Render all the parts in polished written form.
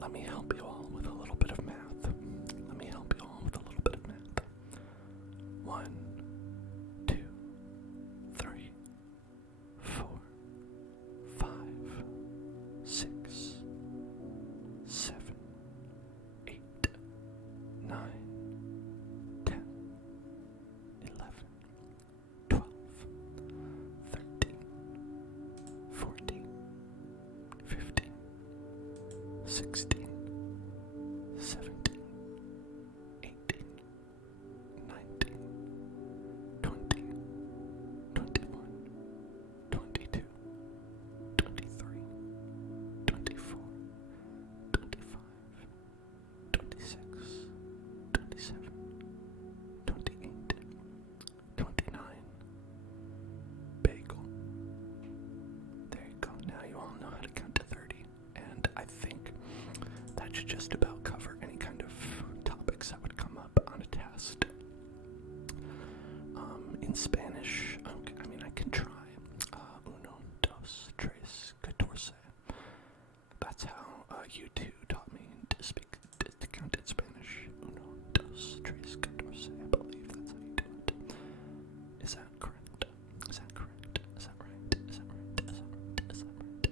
Let me help you all with a little bit of math. Let me help you all with a little bit of math. 1, 2, 3, 4, 5, 6, 7, 8, 9, 10, 11, 12, 13, 14, 15, 16, 17, 18, 19, 20, 21, 22, 23, 24, 25, 26, 27, 28, 29. Bagel. There you go. Now you all know how to count to 30. And I think that should just about cover any kind of topics that would come up on a test. In Spanish, I can try. Uno, dos, tres, catorce. That's how you two taught me to count in Spanish. Uno, dos, tres, catorce. I believe that's how you do it. Is that correct? Is that correct? Is that right? Is that right? Is that right? Is that right?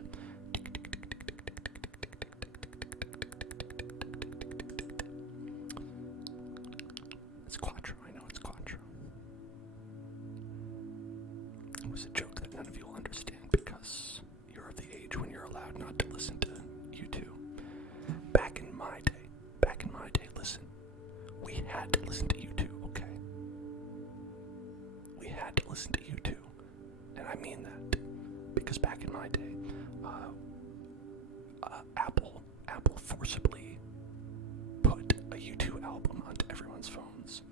It's quattro. I know it's quattro. It was a joke that none of you will understand because you're of the age when you're allowed not to listen to U2. Back in my day, listen. We had to listen to U2, okay? We had to listen to U2. And I mean that. Because back in my day, Apple forcibly put a U2 album onto everyone's phones.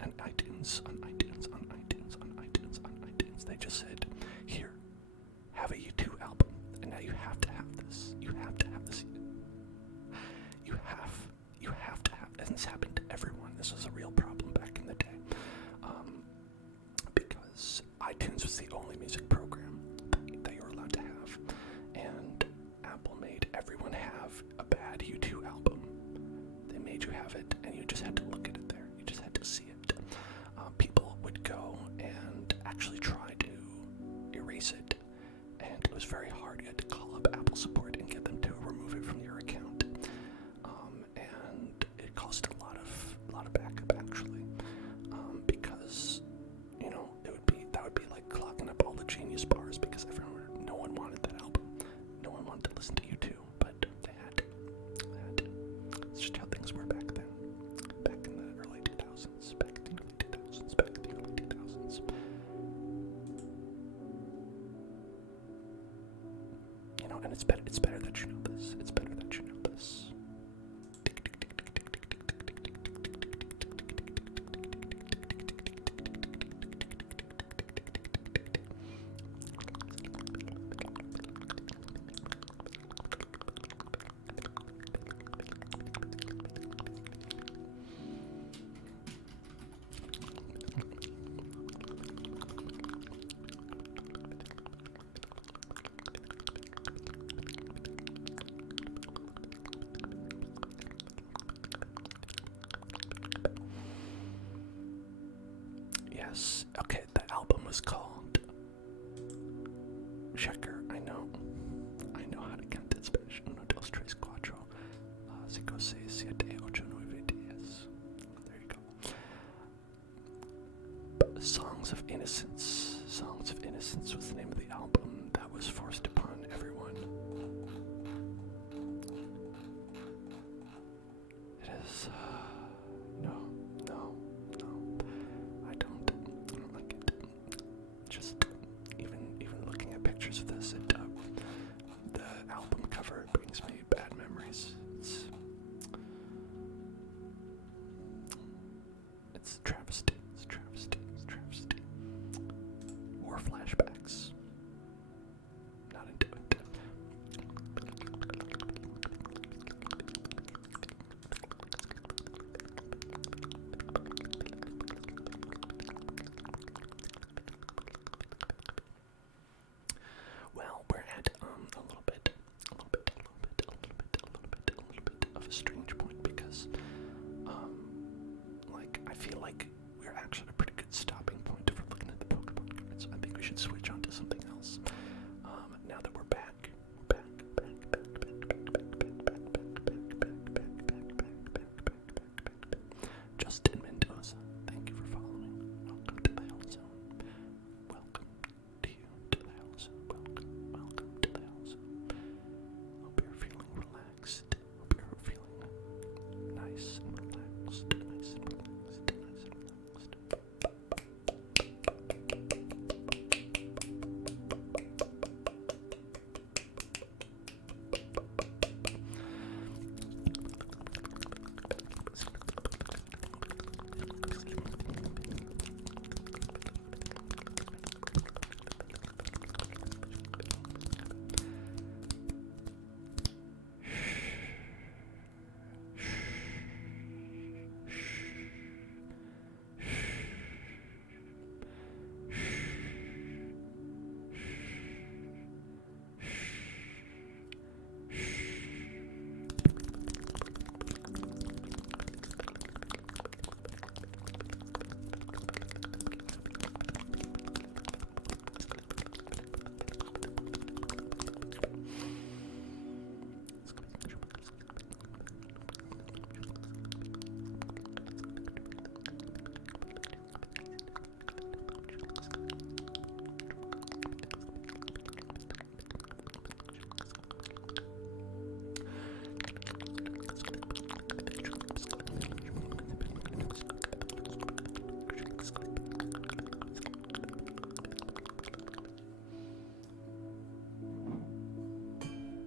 And iTunes. They just said, here, have a U2 album. And now you have to have this. You have to have this. You have to have, and this happened to everyone. This was a real problem back in the day. Because iTunes was the only music program that you were allowed to have. And Apple made everyone have a bad U2 album. They made you have it, and you just had to look at it there. You just had to see it. People would go and actually try to erase it. And it was very hard. You had to call up Apple support and get them to remove it from your account. And it cost a lot of backup actually. Because, that would be like clogging up all the Genius bars because no one wanted that album. No one wanted to listen to U2, but they had to. It's just how things were back then. Back in the early 2000s. Back in the early 2000s. And it's better that you know this. It's better that you know this. Yes. Okay, the album was called Checker. I know how to count in Spanish. Uno, dos, tres, cuatro, cinco, seis, siete, ocho, nueve, diez. There you go. Songs of Innocence. Songs of Innocence was the name of the album that was forced upon everyone. It is. No. I don't like it. Just even looking at pictures of this, the album cover brings me bad memories. It's a travesty. Or flashbacks. Not into it. relaxed. Hope you're feeling nice and relaxed. Nice and relaxed. Nice and relaxed.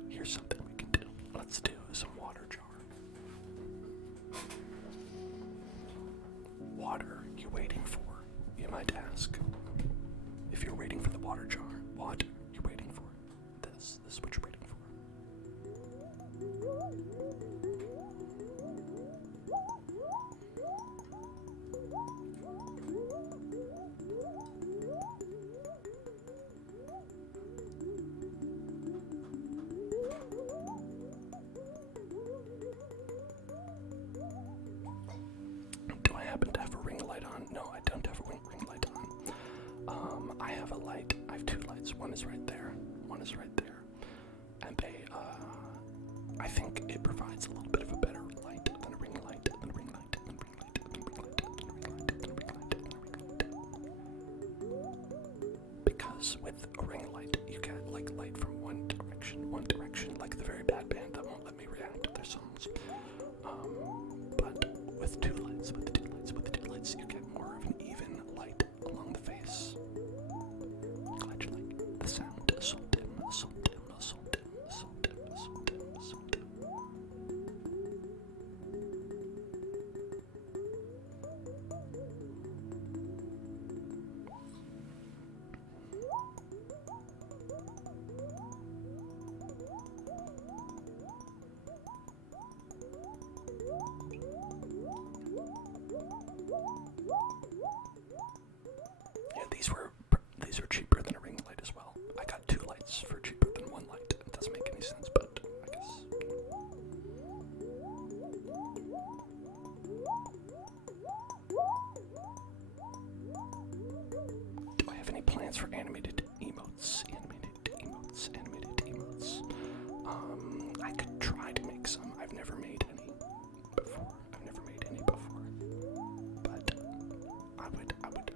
Here's something we can do. Let's do some water jar. Water you waiting for, you might ask. If you're waiting for the water jar, what you waiting for? This is what you're waiting for. Do I happen to have a ring light on? No, I don't have a ring light on. I have a light. I have two lights. One is right there. One is right there. And I think it provides a little bit of a better light than a ring light, than a ring light, than a ring light, than a ring light, than a ring light, than a ring light, than a ring light. Because with a ring light, you get like light from one direction, like the very bad band that won't let me react to their songs. But with two lights, you get more of an even light along the face. Glad you like the sound. So dim, so dim, so dim, so dim, so dim, so dim. Yeah, these are cheaper than a ring light as well. I got two lights for cheaper than one light. It doesn't make any sense, but I guess. Do I have any plans for animated emotes? I could try to make some. I've never made any before. But I would like to.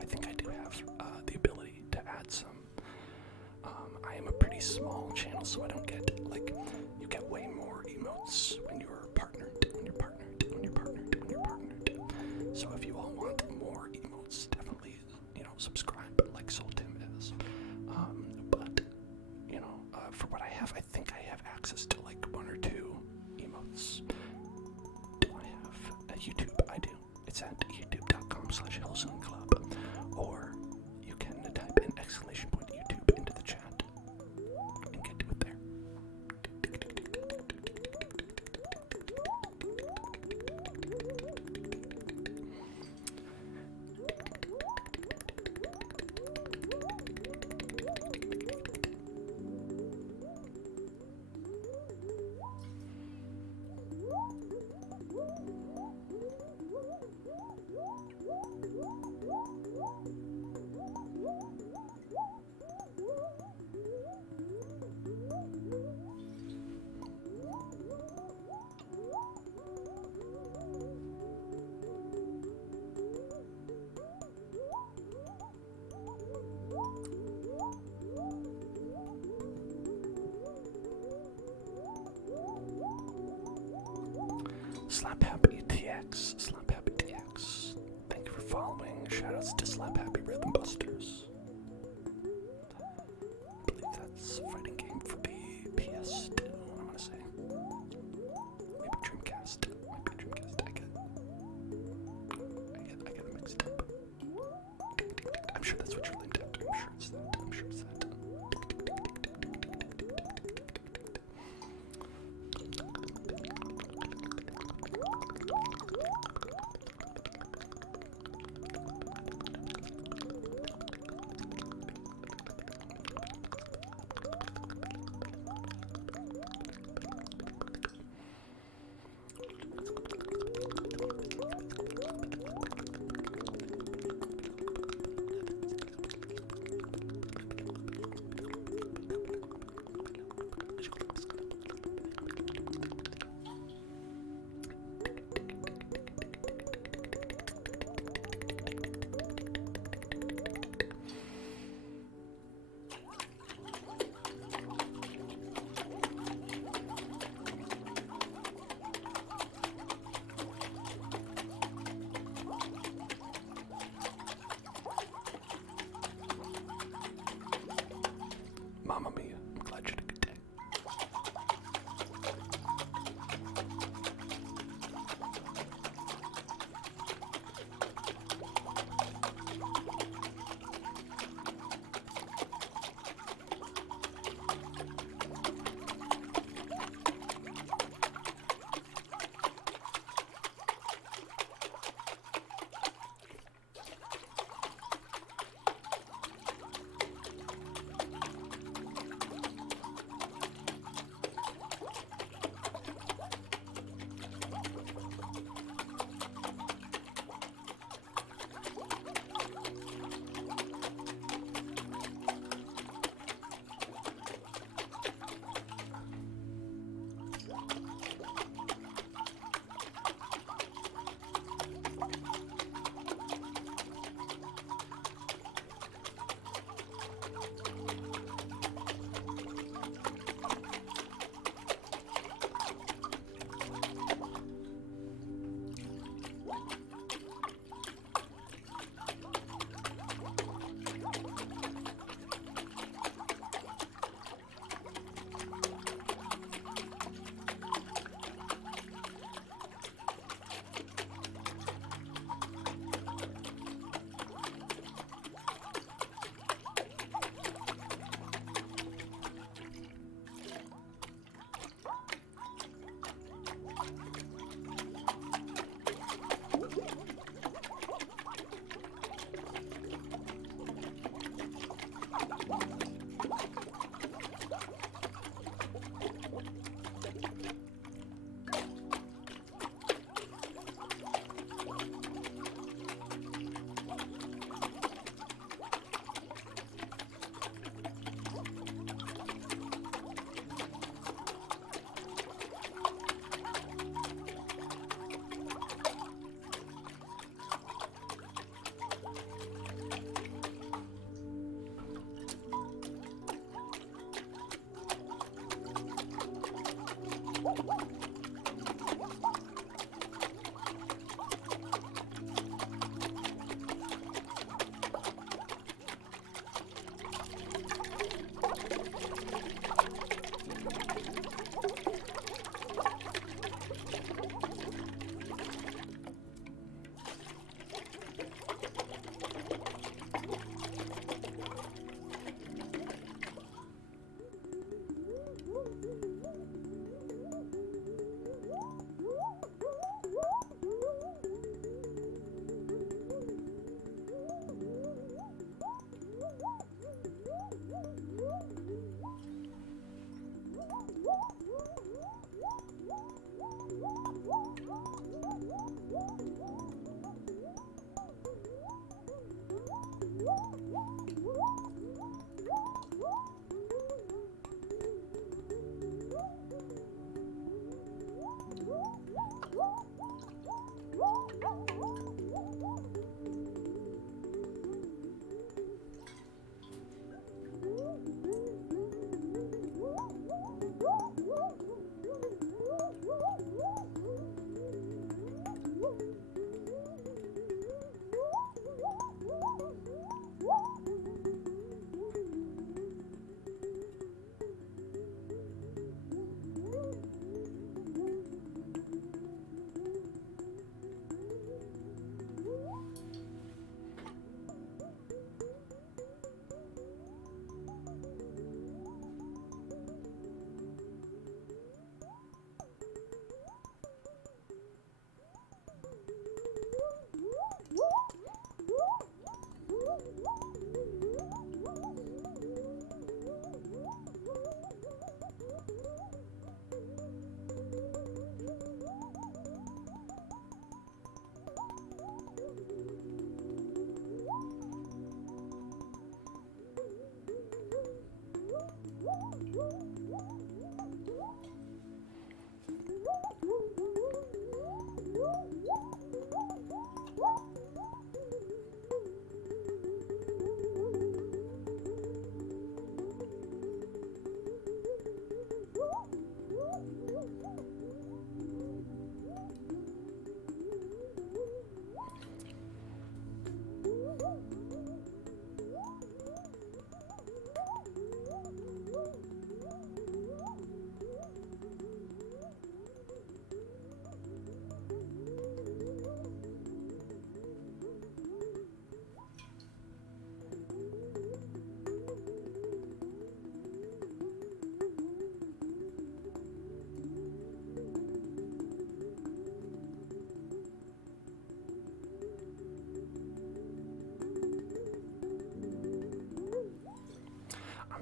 I think I do have the ability to add some. I am a pretty small channel, so I don't get you get way more emotes when you're partnered. So if you all want more emotes, definitely subscribe like Sultan is. But for what I have, I think I have access to like one or two emotes. Do I have a YouTube? I do. It's at youtube.com/hillzoneclub, or you can type in !YouTube into the chat and get to it there. Slap Happy TX. Slap Happy TX. Thank you for following. Shoutouts to Slap Happy Rhythm Busters. I believe that's a fighting game for the PS2, I want to say. Maybe Dreamcast. Might be Dreamcast. I get it mixed up. I'm sure that's what you're linked at. I'm sure it's that. I'm sure it's that. Mamma mia, I'm glad you had a good day.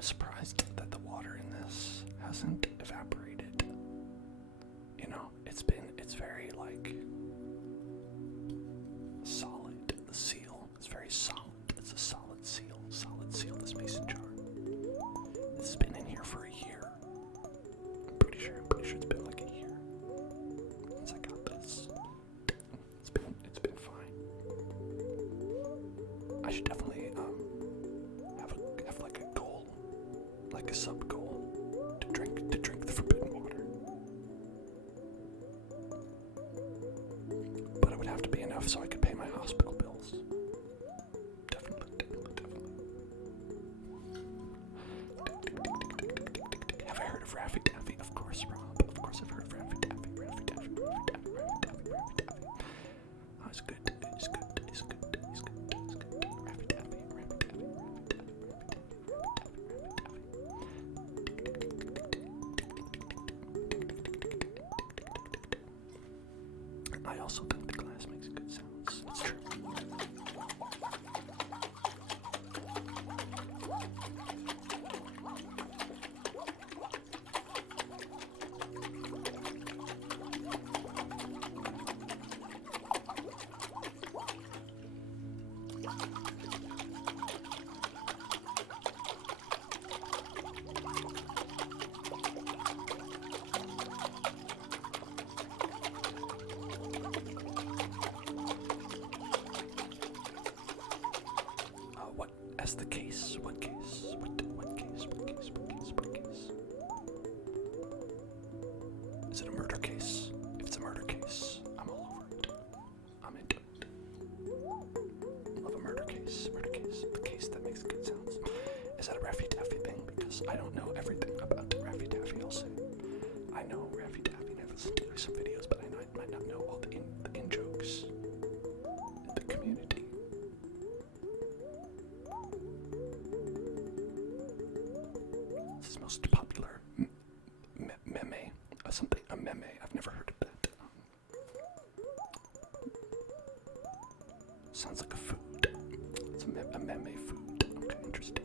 I'm surprised that the water in this hasn't evaporated. You know, it's very like solid. The seal is very solid. It's a solid seal, this mason jar. It's been in here for a year. I'm pretty sure it's been like a year since I got this. It's been fine. I should definitely have like a goal, like a sub goal, to drink the forbidden water. But it would have to be enough so I could pay my hospital bills. Definitely. Have I heard of Raffy Taffy? Of course, Rob. Of course I've heard of Raffy Taffy. Oh, it's good. Raffy Taffy. I also think the glass makes good sounds. It's true. As the case? What case? What case? Is it a murder case? If it's a murder case, I'm all over it. I'm into it. Love a murder case. The case that makes good sounds. Is that a Raffy Taffy thing? Because I don't know everything about Raffy Taffy, I'll say. I know Raffy Taffy and I've listened to some videos, but I might not know all the in-jokes in the community. This is most popular meme. A meme. I've never heard of that. Sounds like a food. It's a meme food. Okay, interesting.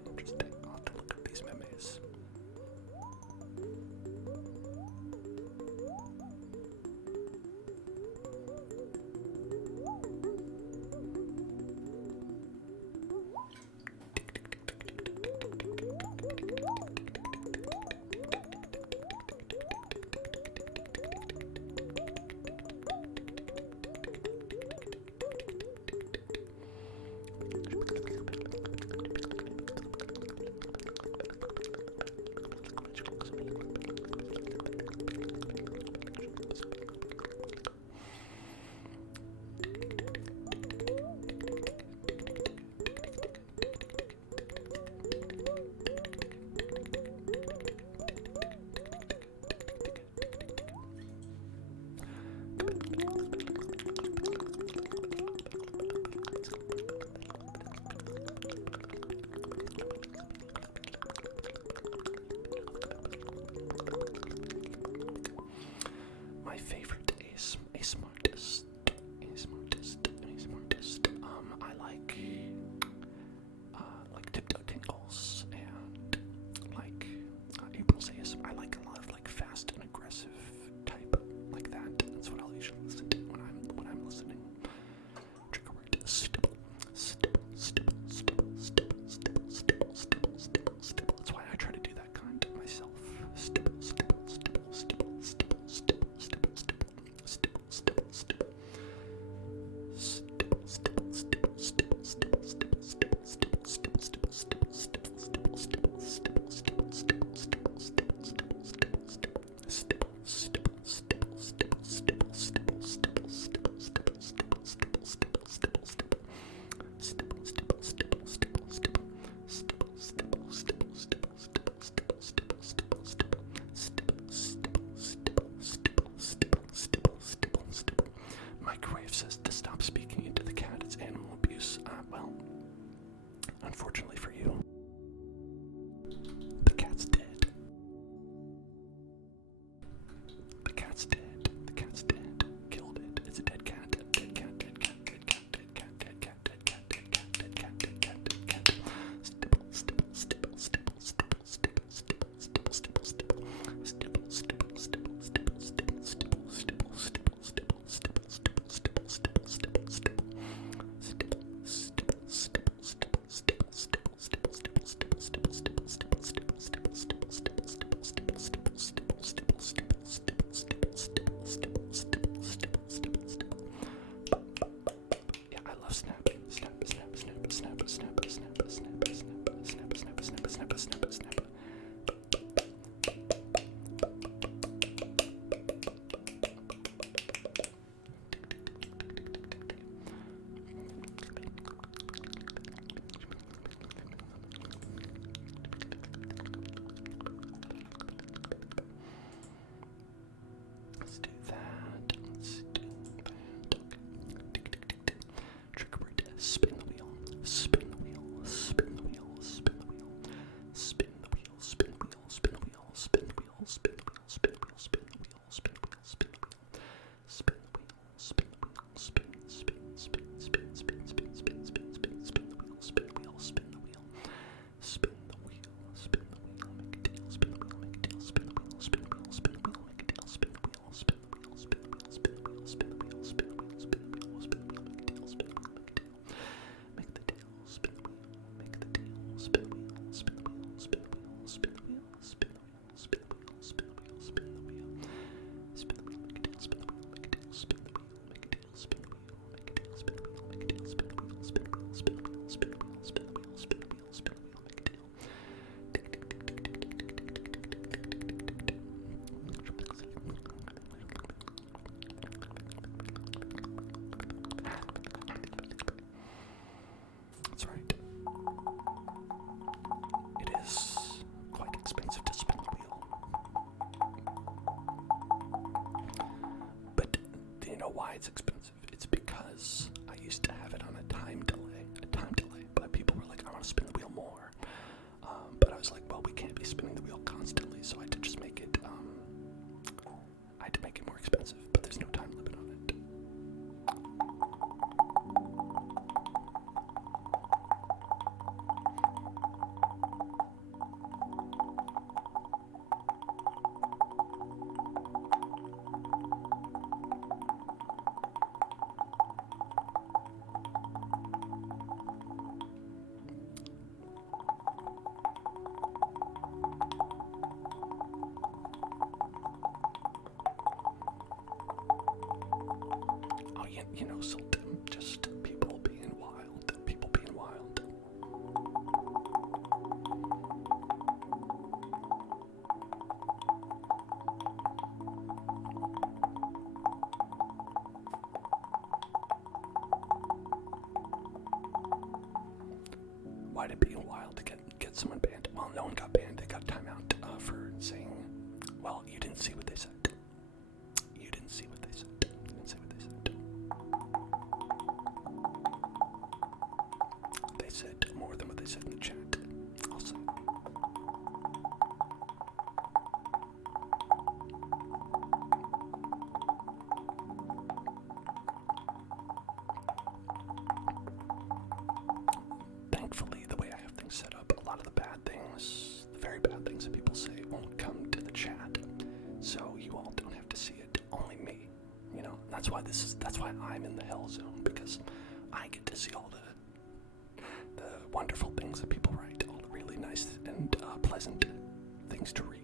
I'll have to look up these memes. That's why I'm in the hell zone, because I get to see all the wonderful things that people write, all the really nice and pleasant things to read.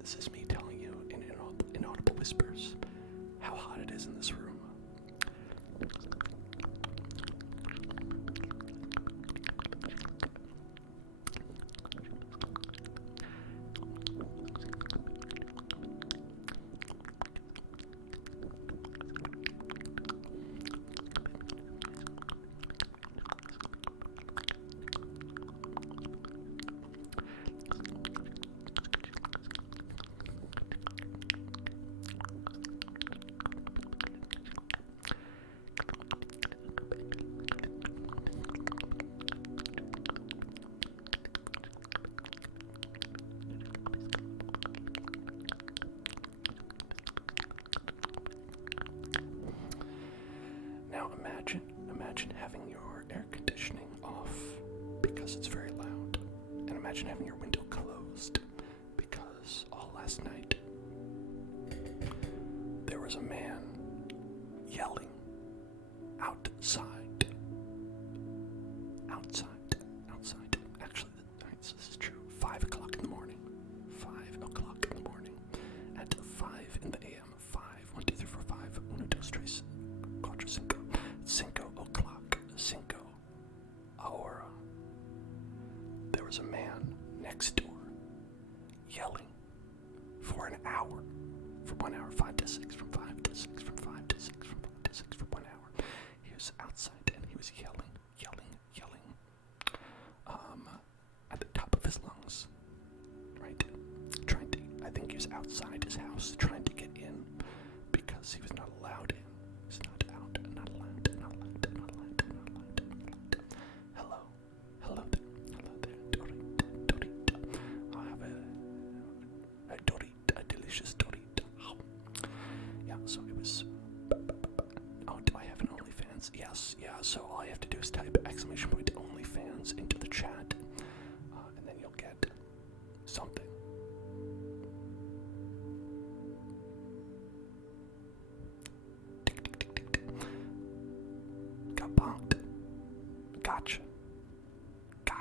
This is me telling you in inaudible whispers how hot it is in this room. Now imagine having your air conditioning off because it's very loud. And imagine having your window closed because all last night there was a man yelling outside. Actually, this is true. 5 o'clock in the morning. 5 o'clock in the morning. At 5 in the a.m. 5, 1, 2, 3, 4, 5. 1, 2, 3, 4, 5, 5 o'clock. 5 ahora. There was a man next door yelling for an hour. For 1 hour. 5 to 6. From 5 to 6. From 5 to 6. From 5 to 6. For 1 hour. He was outside and he was yelling. At the top of his lungs, right? I think he was outside his house trying to get in because he was not allowed in. He's not out, not allowed. Hello there, Dorita. I have a Dorita.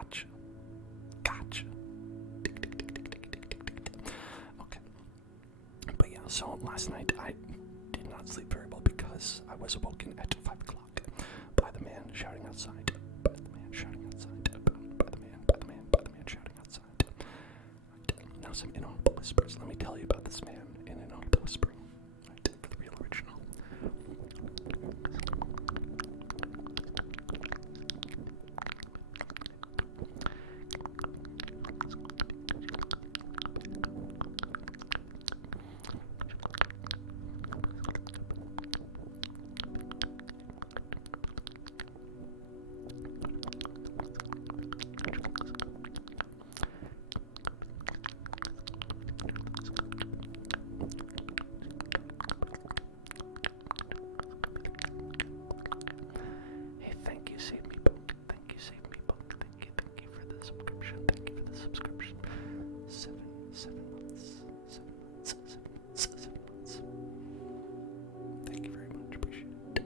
Gotcha. Gotcha. Tick, tick, tick, tick, tick, tick, tick, tick. Okay. But yeah, so last night I did not sleep very well because I was awoken at 5 o'clock by the man shouting outside. By the man shouting outside. By the man shouting outside. Right. Now some inaudible whispers. Let me tell you about this man in inaudible whispering. Right, for the real original. Hey, thank you, Save Me Punk. Thank you, Save Me Punk. Thank you for the subscription. Thank you for the subscription. 7 months. 7 months. 7 months. Thank you very much. Appreciate it.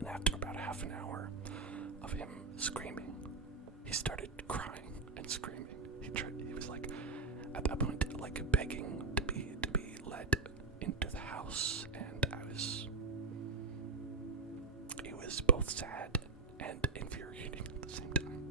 And after about half an hour of him screaming, he started crying and screaming. He was like, at that point, like begging to be led into the house, and it was both sad and infuriating at the same time.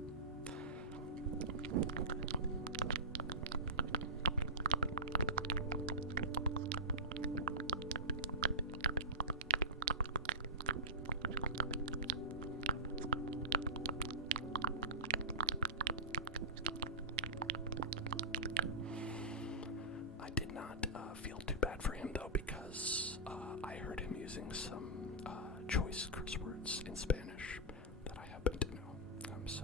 I did not feel too bad for him though, because I heard him using some choice curse words in Spanish that I happen to know. So,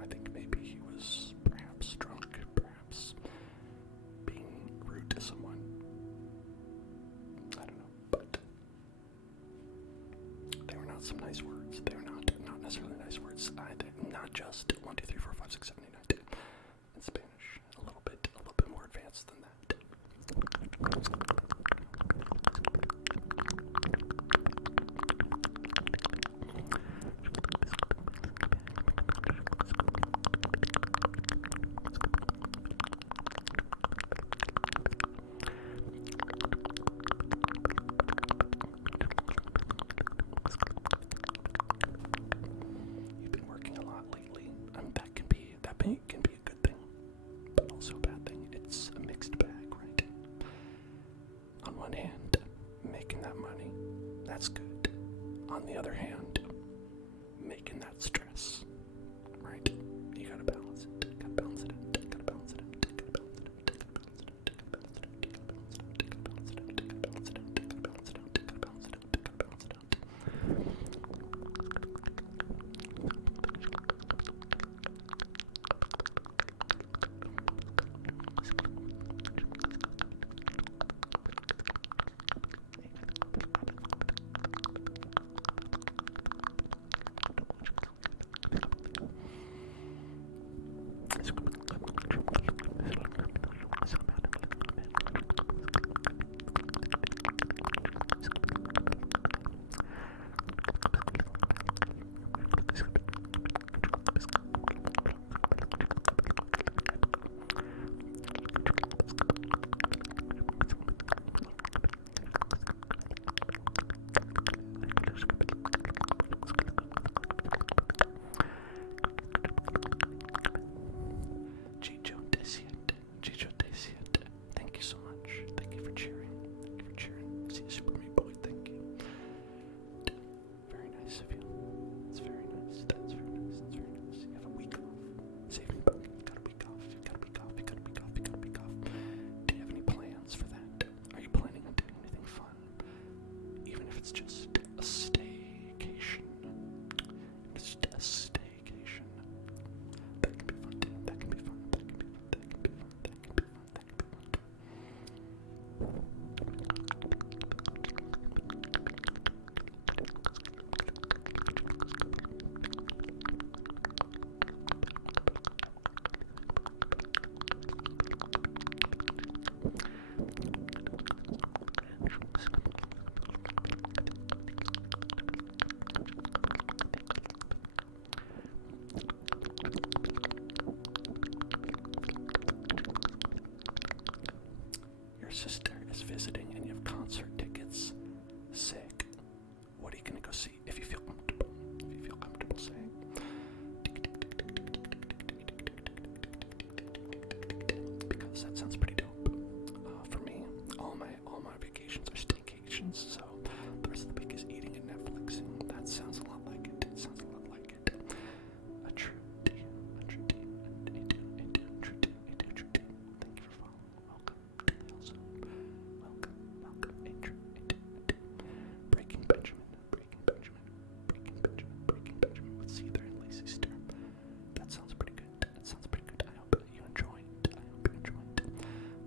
I think maybe he was perhaps drunk, perhaps being rude to someone. I don't know, but they were not some nice words. They were not necessarily nice words. Not just 1, 2, 3, 4, 5, 6, 7, 8, 9, 10 in Spanish. A little bit more advanced than that. You've been working a lot lately. That can be a good thing, but also a bad thing. It's a mixed bag, right? On one hand, making that money, that's good. On the other hand, making that stress, right? You gotta balance it. Gotta balance it out. Gotta balance it out. Gotta balance it out. Gotta balance it out. Gotta balance it out. Gotta balance it out. Gotta balance it out. Gotta balance it out. Gotta balance it out. Gotta balance it out. Gotta balance it out. It's just a staycation. Just a staycation. That can be fun too. That can be fun. That can be fun. That can be fun. That can be fun. That can be fun. Your sister is visiting and you have concert tickets. Sick. What are you gonna go see? If you feel comfortable. If you feel comfortable saying. Because that sounds pretty dope. For me, all my vacations are staycations, so the rest of the week is eating and Netflixing. That sounds a lot like it. It sounds a lot like it. A true tea. A true tea. A true tea. A true tea. Thank you for following. Welcome. Also, welcome. Breaking Benjamin with Seether and Lazy Stir. That sounds pretty good. I hope you enjoyed.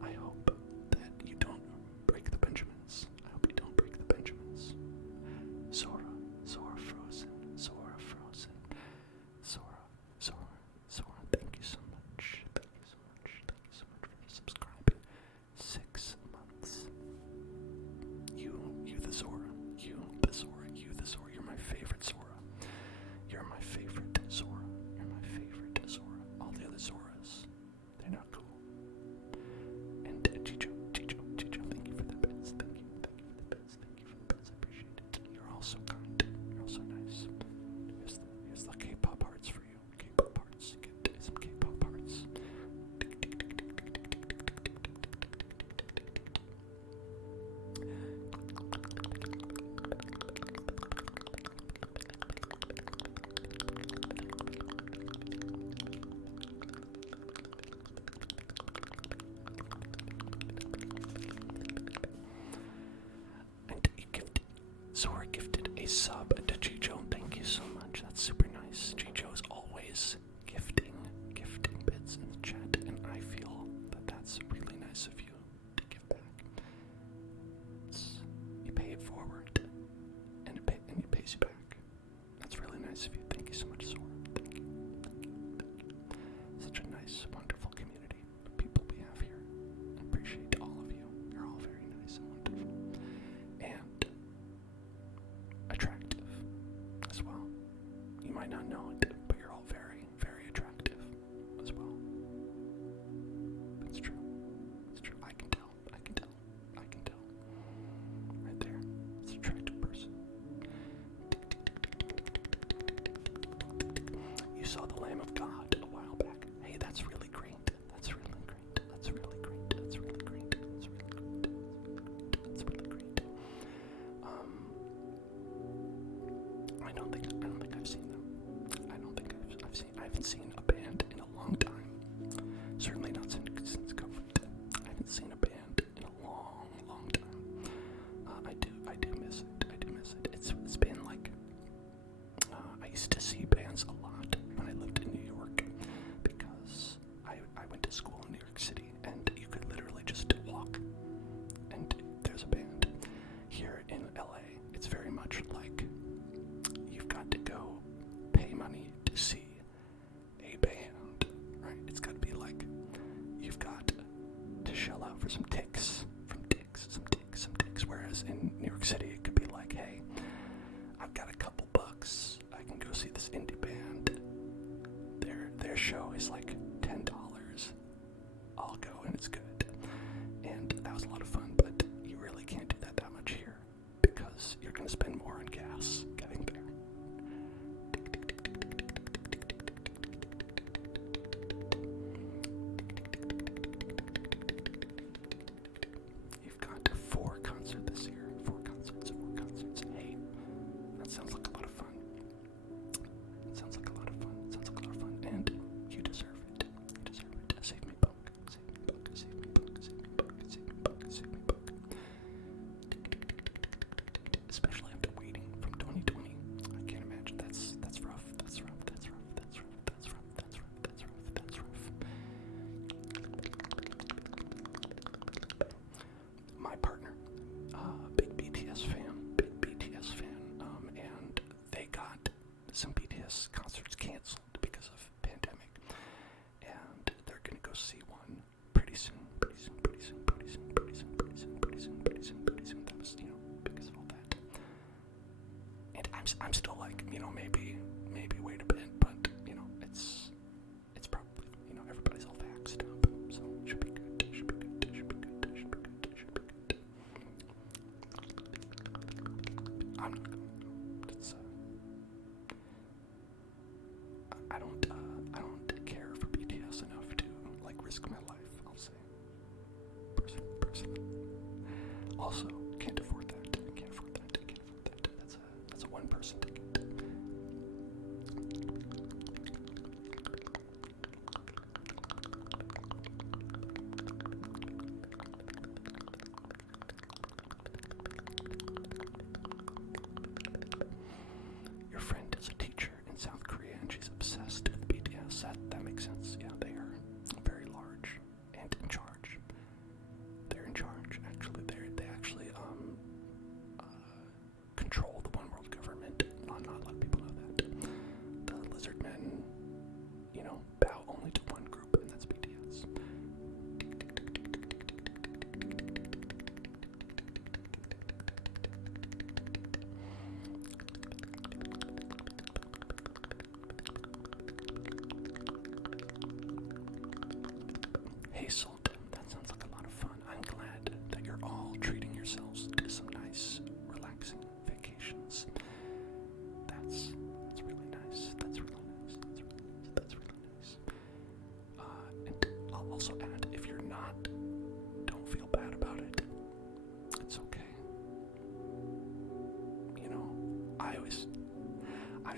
I hope that you don't break the Benjamins. Zora frozen. Thank you so much. Thank you so much for subscribing. 6 months. You the Zora. You're my favorite Zora. All the other Zoras, they're not cool. And Chicho, thank you for the bits. Thank you for the bits. I appreciate it. You're all so kind. You're all so nice. Here's the K-pop hearts for you. K-pop hearts. Get some K-pop hearts. And Zora gifted a sub to Chicho. Thank you so much. That's super nice. Chicho is always gifting bits in the chat, and I feel that that's really nice of you to give back. You pay it forward, and it pays you back. That's really nice of you. Thank you so much, Zora. Thank you. Such a nice, wonderful community of people we have here. I appreciate all of you. You're all very nice and wonderful. And attractive as well. You might not know it, but you're all very, very attractive as well. It's true. I can tell. Right there. It's an attractive person. You saw the Lamb of God a while back. Hey, that's really great. I don't think I've seen them. I haven't seen a band in a long time. Certainly not since COVID. I haven't seen a band in a long time. I do miss it. It's been like I used to see bands a lot when I lived in New York because I went to school in New York City, and you could literally just walk and there's a band. Here in LA, it's very much like you've got to go pay money to see a partner, big BTS fan, and they got some BTS concerts canceled because of pandemic, and they're gonna go see one pretty soon. That was, because of all that. And I'm still like, maybe wait a bit, but it's probably, everybody's all vaxxed up, so it should be good. I'm not going. It's I don't care for BTS enough to risk my life. I'll say, personally. Also, can't afford that. That's a one-person ticket. Your friend is a teacher in South Korea and she's obsessed with BTS. That makes sense. Yeah, they are very large and in charge. They're in charge, actually. They actually control the one world government. Not a lot of people know that. The lizard men, bow only to one group, and that's BTS. Hazel, that sounds like a lot of fun. I'm glad that you're all treating yourselves to some nice, relaxing vacations. That's really nice. That's really nice. And I'll also add, if you're not, don't feel bad about it. It's okay. I always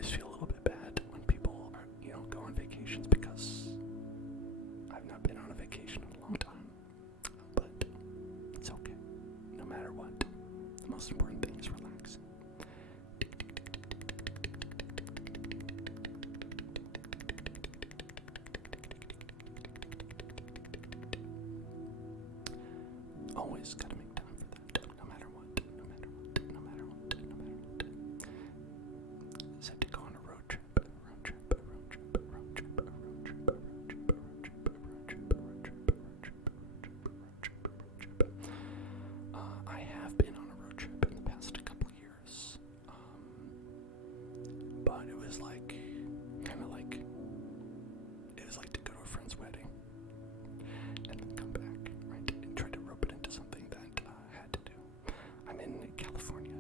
feel a little bit bad when people are, go on vacations because I've not been on a vacation in a long time. But it's okay. No matter what, the most important thing is relaxing. Always gotta make time for that, no matter what. Said to go on a road trip. I have been on a road trip in the past couple of years, but it was it was like to go to a friend's wedding and then come back, right, and try to rope it into something that I had to do. I'm in California.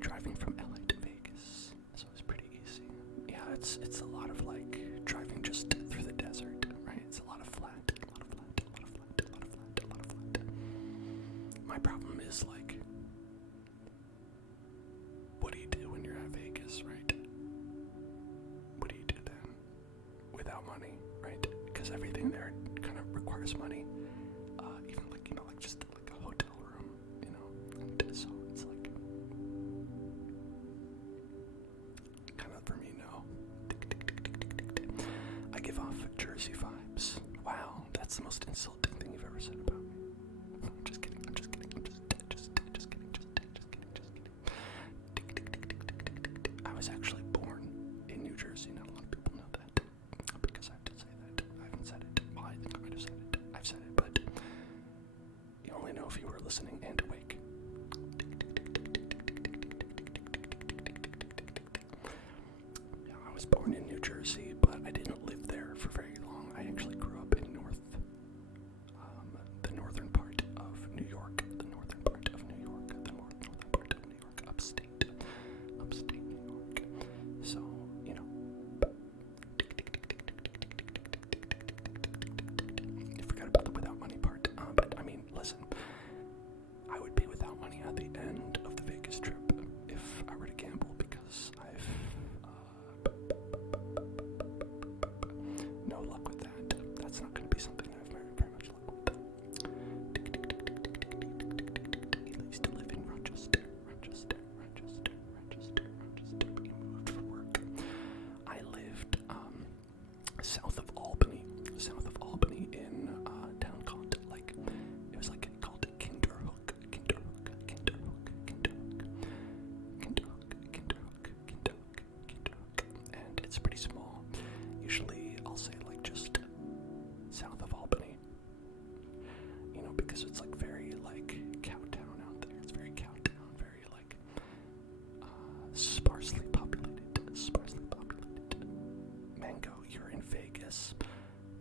Driving from LA to Vegas, so it's pretty easy. Yeah, it's a lot of driving just through the desert, right? It's a lot of flat. My problem is what do you do when you're at Vegas, right? What do you do then? Without money, right? Because everything there kind of requires money. Even just a hotel room, and so it's kind of for me, no. I give off Jersey vibes. Wow, that's the most insulting thing you've ever said about me. I'm just kidding. know if you were listening and awake. I was born in New Jersey, but I didn't live there for very long. I actually grew up in the northern part of New York, upstate New York. So, you know, I forgot about the without money part. But I mean, listen, I would be without money at the end of the Vegas trip if I were to gamble, because I've no luck with that. That's not going to be something I have very much luck with. He used to live in Rochester. He moved for work. I lived south of Albany in a town called called Kinderhook, and it's pretty small. Usually I'll say like just south of Albany, you know, because it's like very like cowtown out there. It's very cowtown, very like sparsely populated. Mango, you're in Vegas.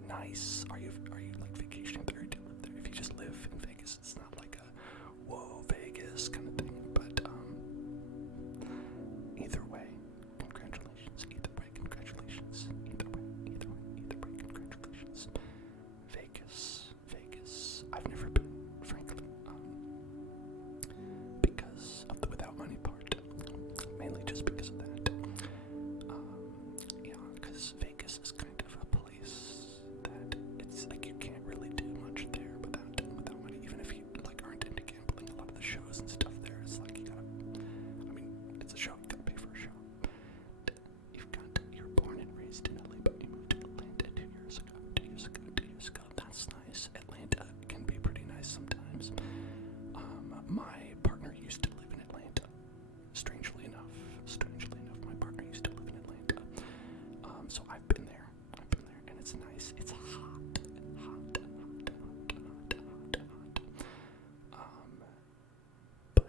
Nice. Are you like vacationing there? Do you live there? If you just live in Vegas, it's not like a whoa Vegas kind of thing. But either way, congratulations. Either way, congratulations. Vegas. I've never been, frankly, because of the without money part. Mainly just because of that. Because Vegas is kind of a place that it's like you can't really do much there without money. Even if you like aren't into gambling, a lot of the shows and stuff there, it's like you gotta. I mean, it's a show. You gotta pay for a show. You're born and raised in LA, but you moved to Atlanta 2 years ago. 2 years ago. That's nice. Atlanta can be pretty nice sometimes. My partner used to live in Atlanta. Strangely enough, my partner used to live in Atlanta. So I've been there, and it's nice. It's hot. But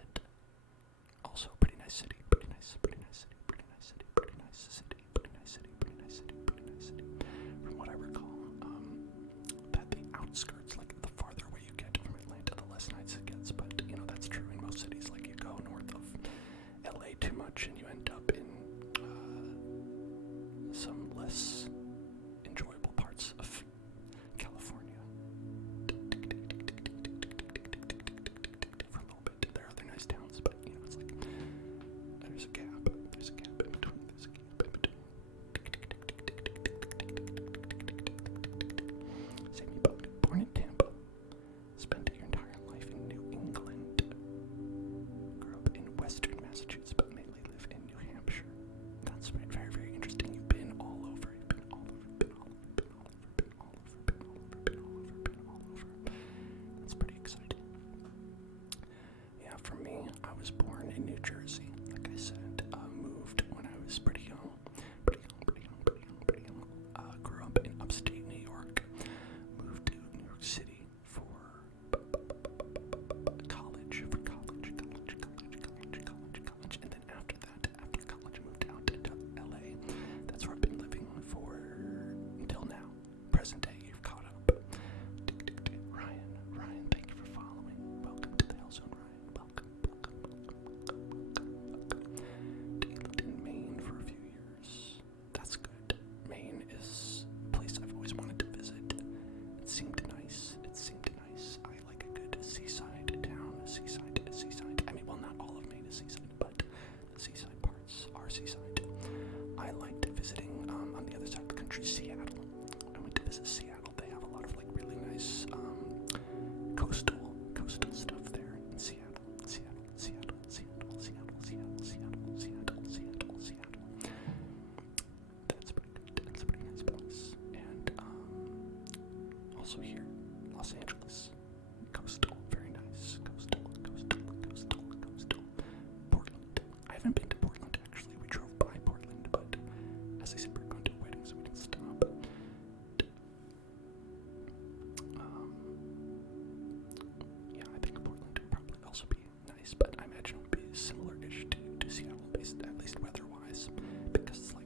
place, but I imagine it would be similar-ish to Seattle, based at least weather-wise, because it's like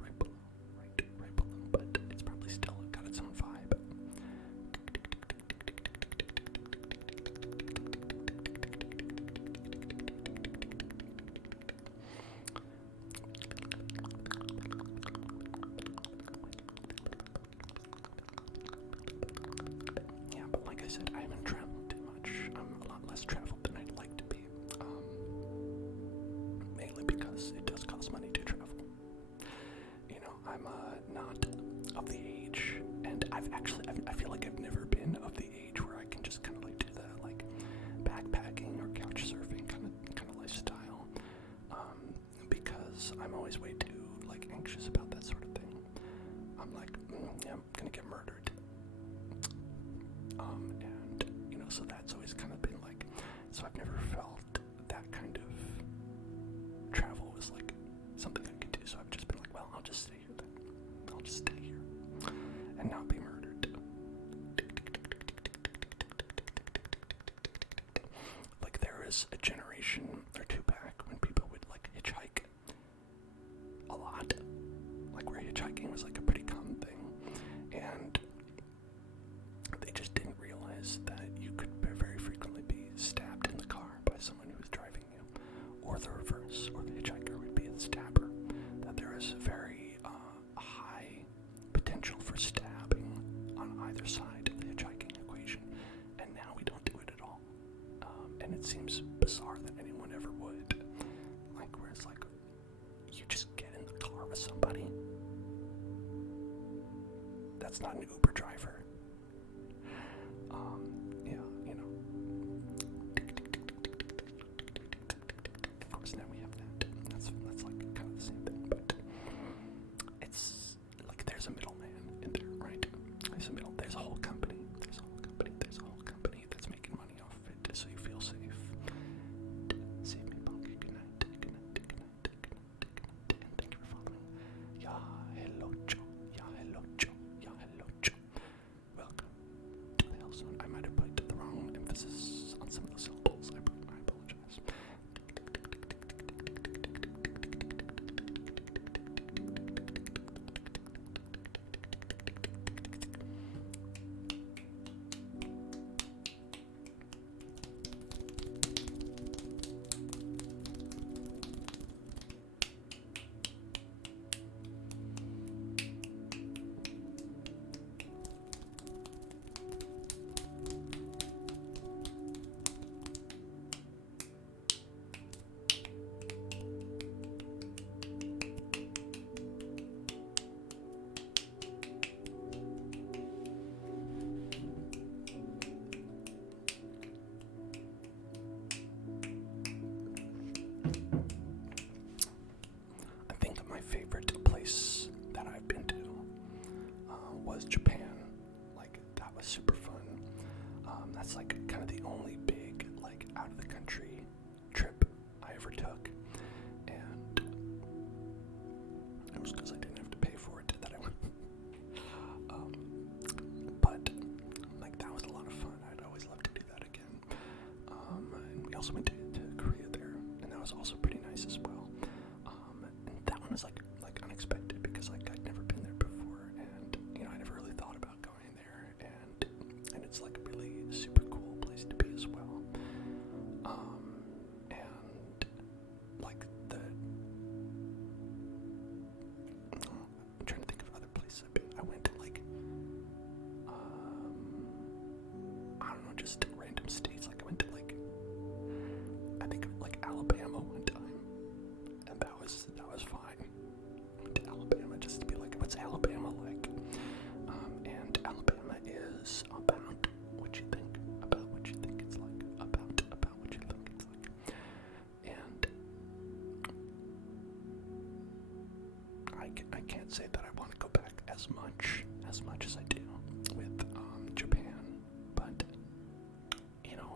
right below, but it's probably still got its own vibe. Yeah, but like I said, I haven't traveled too much. I'm a lot less traveled than I'd like to be. Mainly because it does cost money to travel. You know, I'm not of the age, and I feel like I've never been of the age where I can just kind of like do the like backpacking or couch surfing kind of lifestyle. Because I'm always way too like anxious about that sort of thing. I'm like, yeah, I'm gonna get murdered. And you know, so that's always kind of been like, so I've never felt that kind of travel was like something I could do. So I've just been like, well, I'll just stay here then. I'll just stay here and not be murdered. Like there is a generation or two back when people would like hitchhike a lot, like where hitchhiking was like a pretty common thing, and they just didn't realize that you could very frequently be stabbed in the car by someone who was driving you, or the reverse, or the hitchhiker would be a stabber. That there is very high potential for stabbing on either side of the hitchhiking equation, and now we don't do it at all. And it seems bizarre that anyone ever would. Like, where it's like, you just get in the car with somebody. That's not an Uber driver. Yeah, you know. Of course, now we have that. That's like kind of the same thing, but it's like there's a middleman in there, right? There's a whole company. There's a whole company that's making money off of it, so you feel safe. Save me, punk. Good night, and thank you for following. Yeah, hello, Joe. Welcome to the Hell Zone. I might have put the wrong emphasis on some of the syllables. I apologize. I think my favorite place that I've been to was Japan. Like, that was super fun. That's like kind of the only big like out of the country trip I ever took, and it was because I didn't have to pay for it that I went. But like that was a lot of fun. I'd always love to do that again. And we also went to Korea there, and that was also pretty nice as well. And that one was like unexpected because like I'd never been there before, and you know I never really thought about going there, and it's like a really super cool place to be as well. And like I'm trying to think of other places I've been. I went to like I don't know, just random states. Like I went to like I think like Alabama one time, and that was fine. I went to Alabama just to be like, what's Alabama like? And Alabama is about what you think it's like, about what you think it's like. And I can't say that I want to go back as much as I do with Japan, but you know,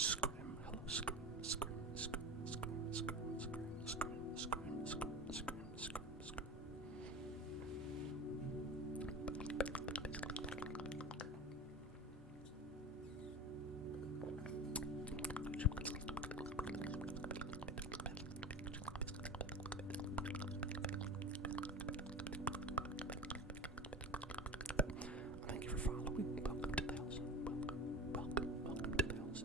Scrim, hello, scrim, scrim, scrim, scrim, scrim, scrim, scrim, scrim, scrim, scrim, scrim, scrim. Thank you for following. Welcome to the house. Welcome to the house.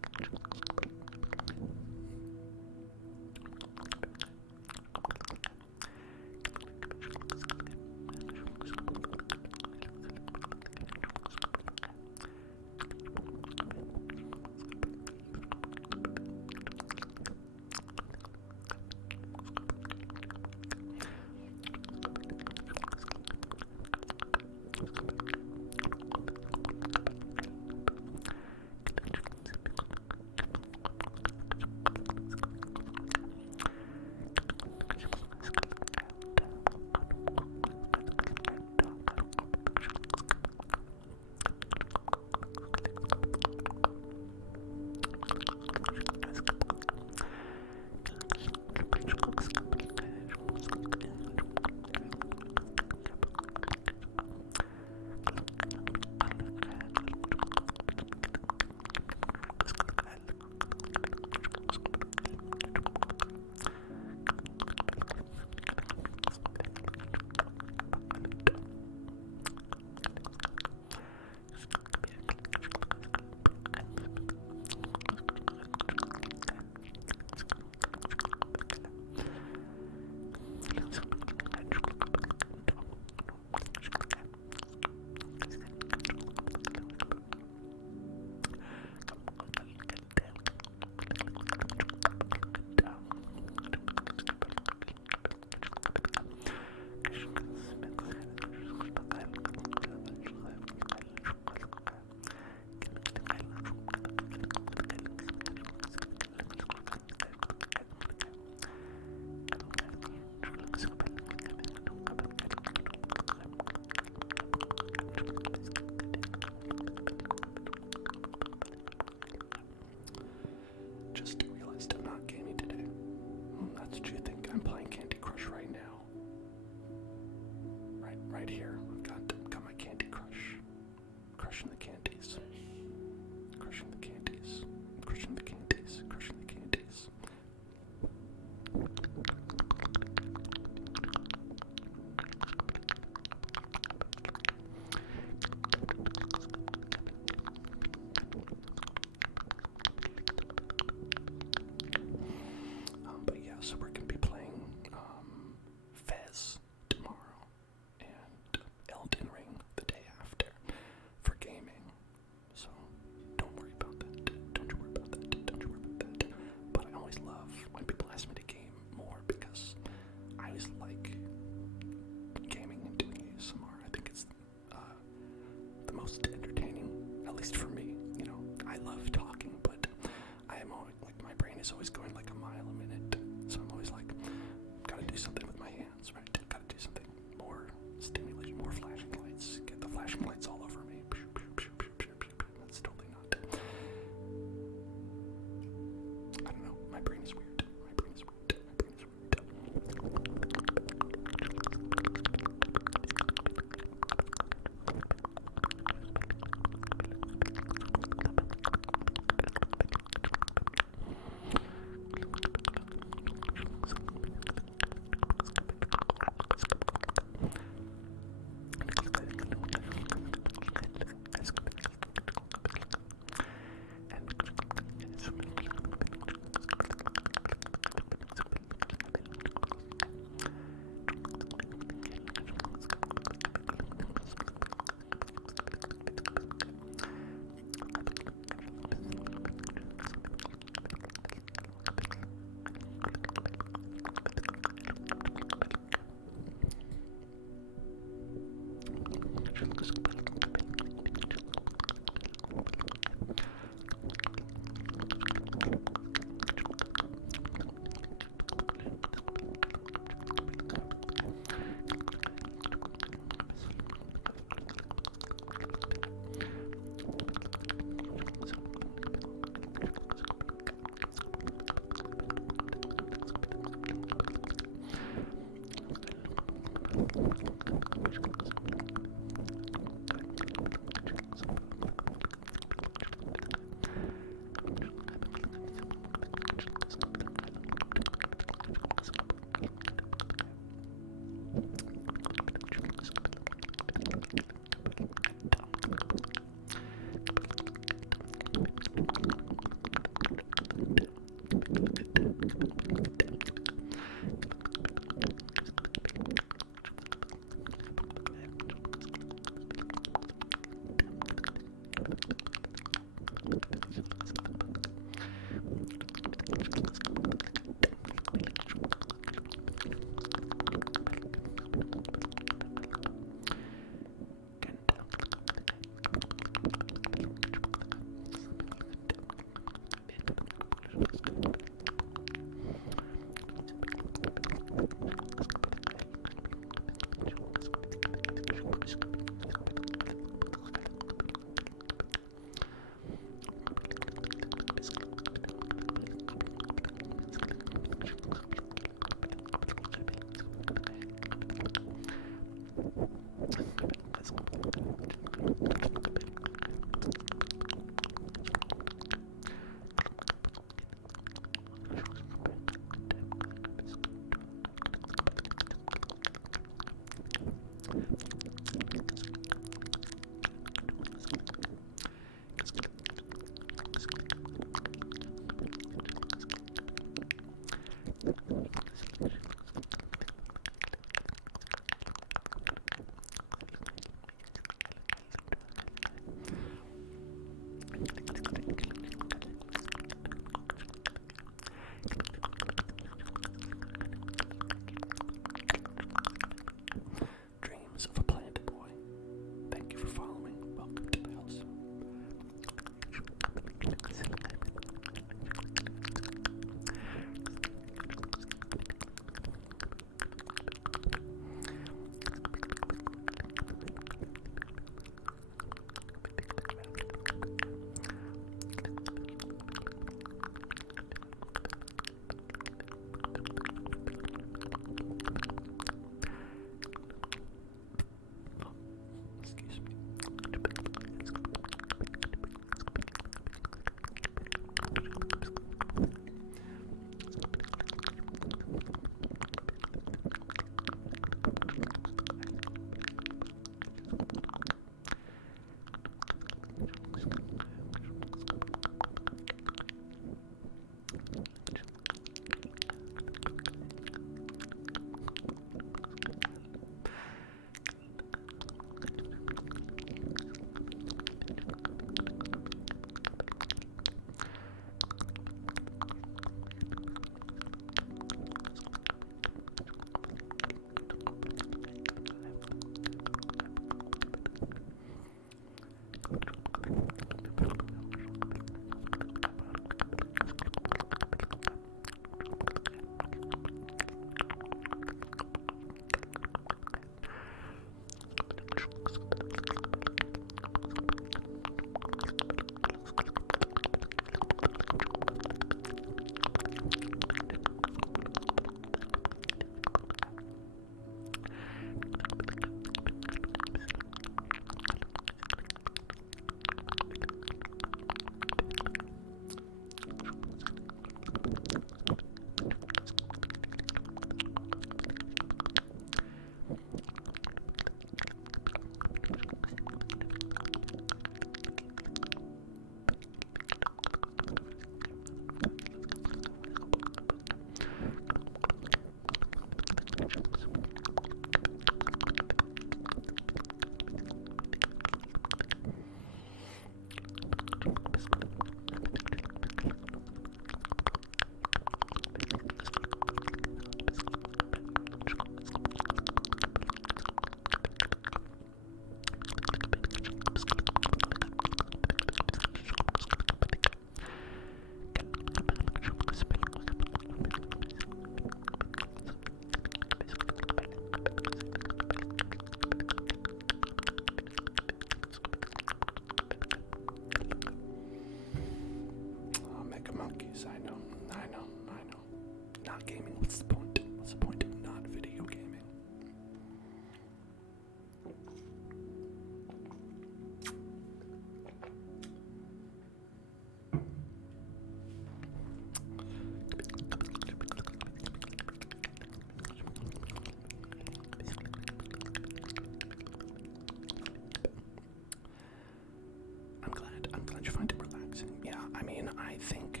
I'm glad you find it relaxing. Yeah, I mean, I think,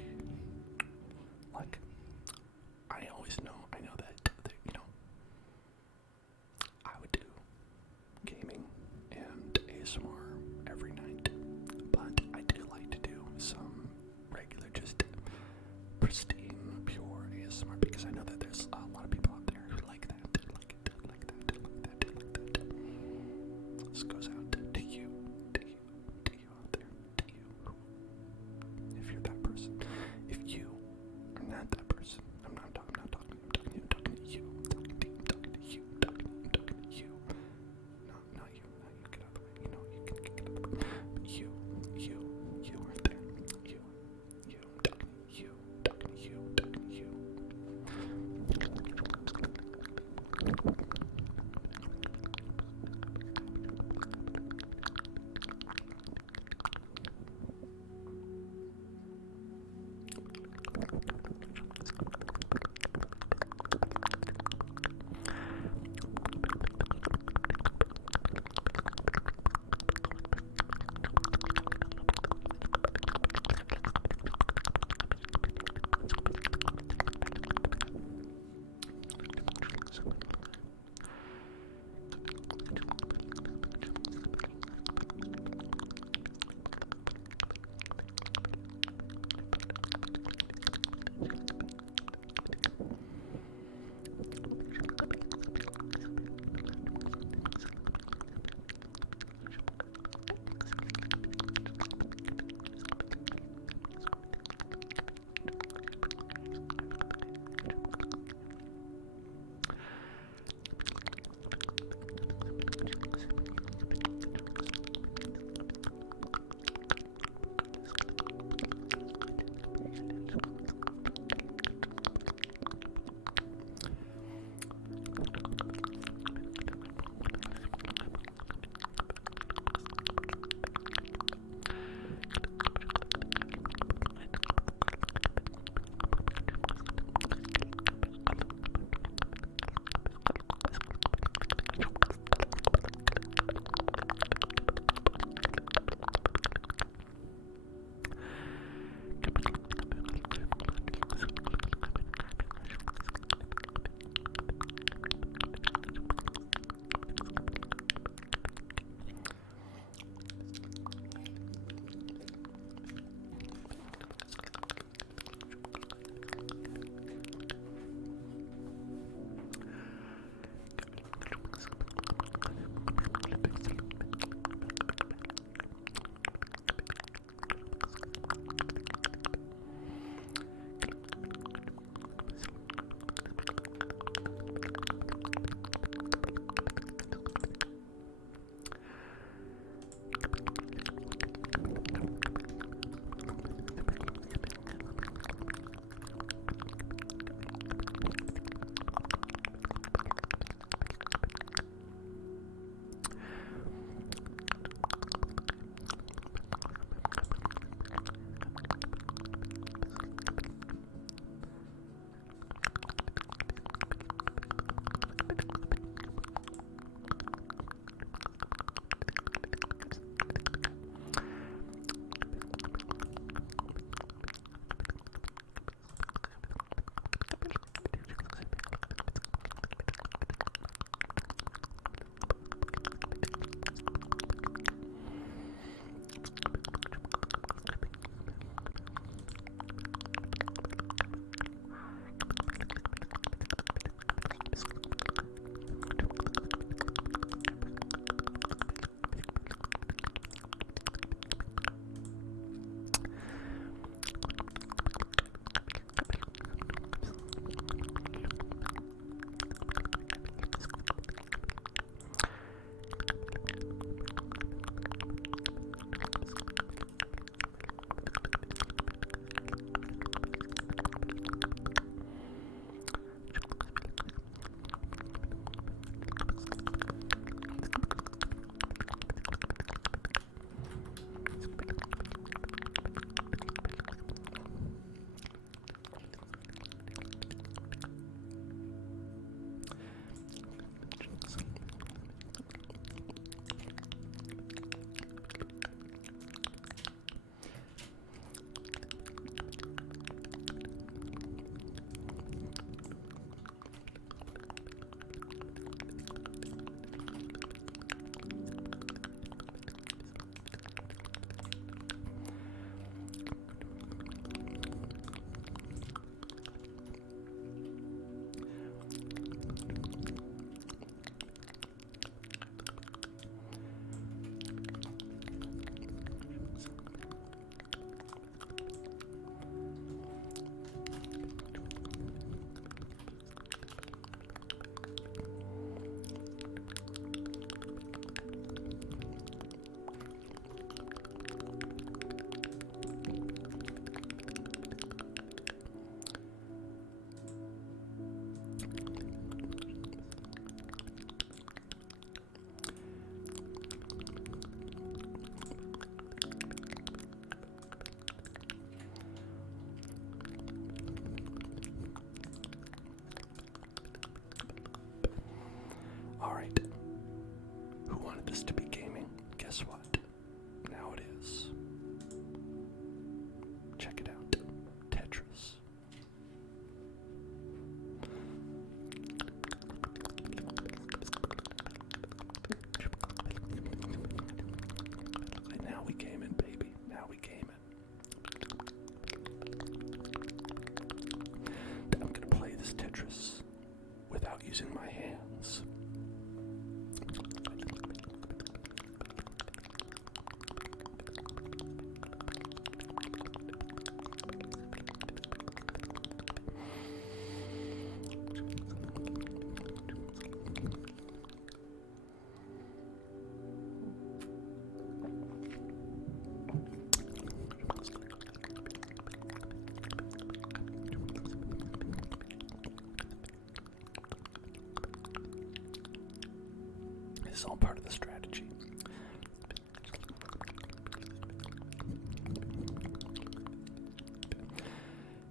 like, I know that you know, I would do gaming and ASMR every night, but I do like to do some regular, just pristine, pure ASMR because I know that there's a lot of people out there who like that, like that. This goes out to you out there, to you. If you're that person, if you are not that This is all part of the strategy.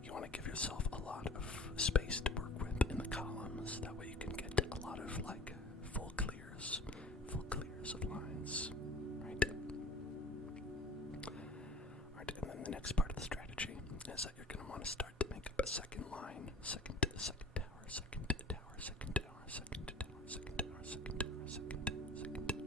You want to give yourself a lot of space to work with in the columns. That way you can get a lot of like full clears of lines, right? Alright, and then the next part of the strategy is that you're going to want to start to make up a second line, second tower, second tower, second tower, second tower, second tower, second tower, second tower, second tower.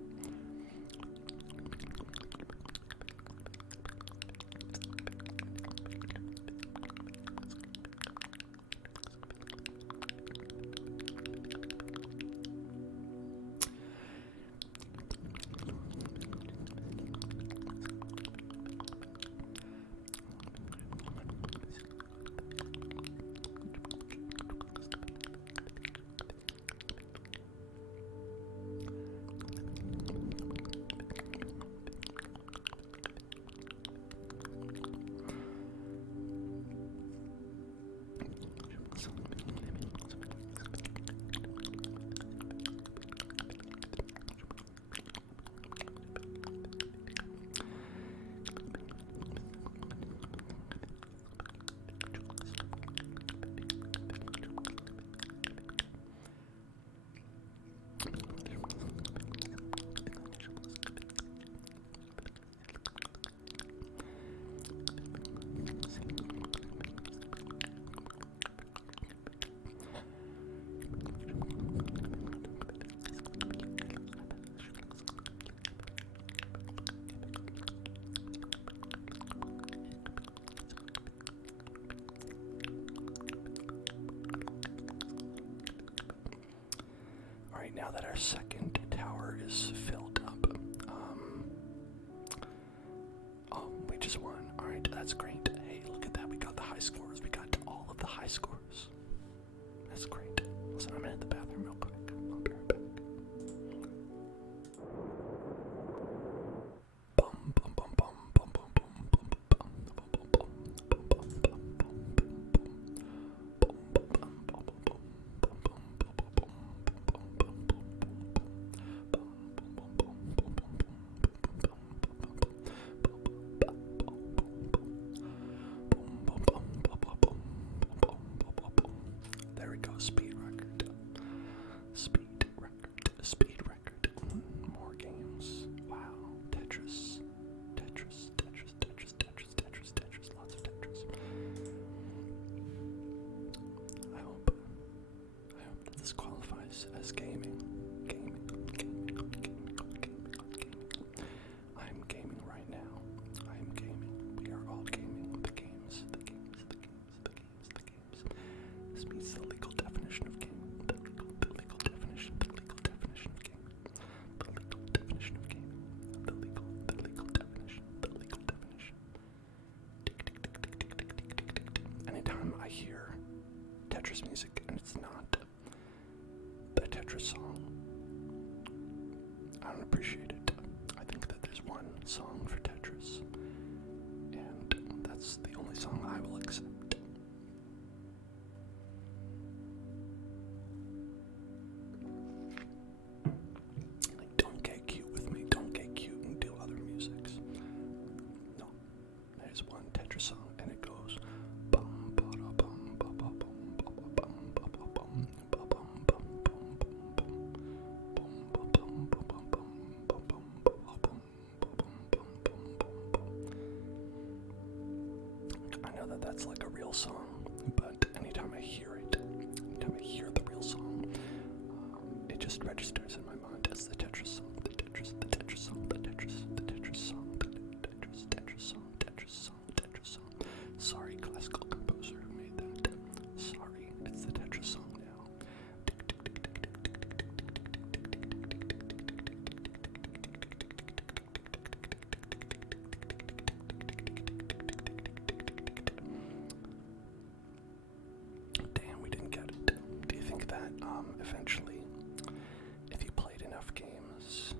Alright, now that our second tower is filled up, we just won. Alright, that's great. Hey, look at that. We got the high scores. We got all of the high scores. That's great. Listen, I'm gonna hit the bathroom real quick. I'll be right back. Bum, bum, bum, bum, bum, bum, bum, bum, bum, bum, bum, bum, bum, there we go, speed record. Speed record. More games. Wow. Tetris. Lots of Tetris. I hope that this qualifies as gaming. I'm gaming right now. I'm gaming. We are all gaming with the games. This means the legal definition of gaming. The legal definition of gaming. Anytime I hear Tetris music and it's not the Tetris song, I don't appreciate it. I think that there's one song for Tetris, and that's the only song I will accept. Like, don't get cute with me. Don't get cute and do other musics. No, there's one Tetris song, and it goes bum ba da bum ba ba bum ba ba bum ba ba bum ba bum bum bum bum bum bum bum bum bum bum bum bum I know that that's like a real song, but anytime I hear the real song, it just registers in my mind as the Tetris song, the Tetris song, the Tetris song, the Tetris song. Sorry, classical composer who made that. Sorry, it's the Tetris song now. Damn, we didn't get it. Do you think that eventually, if you played enough games,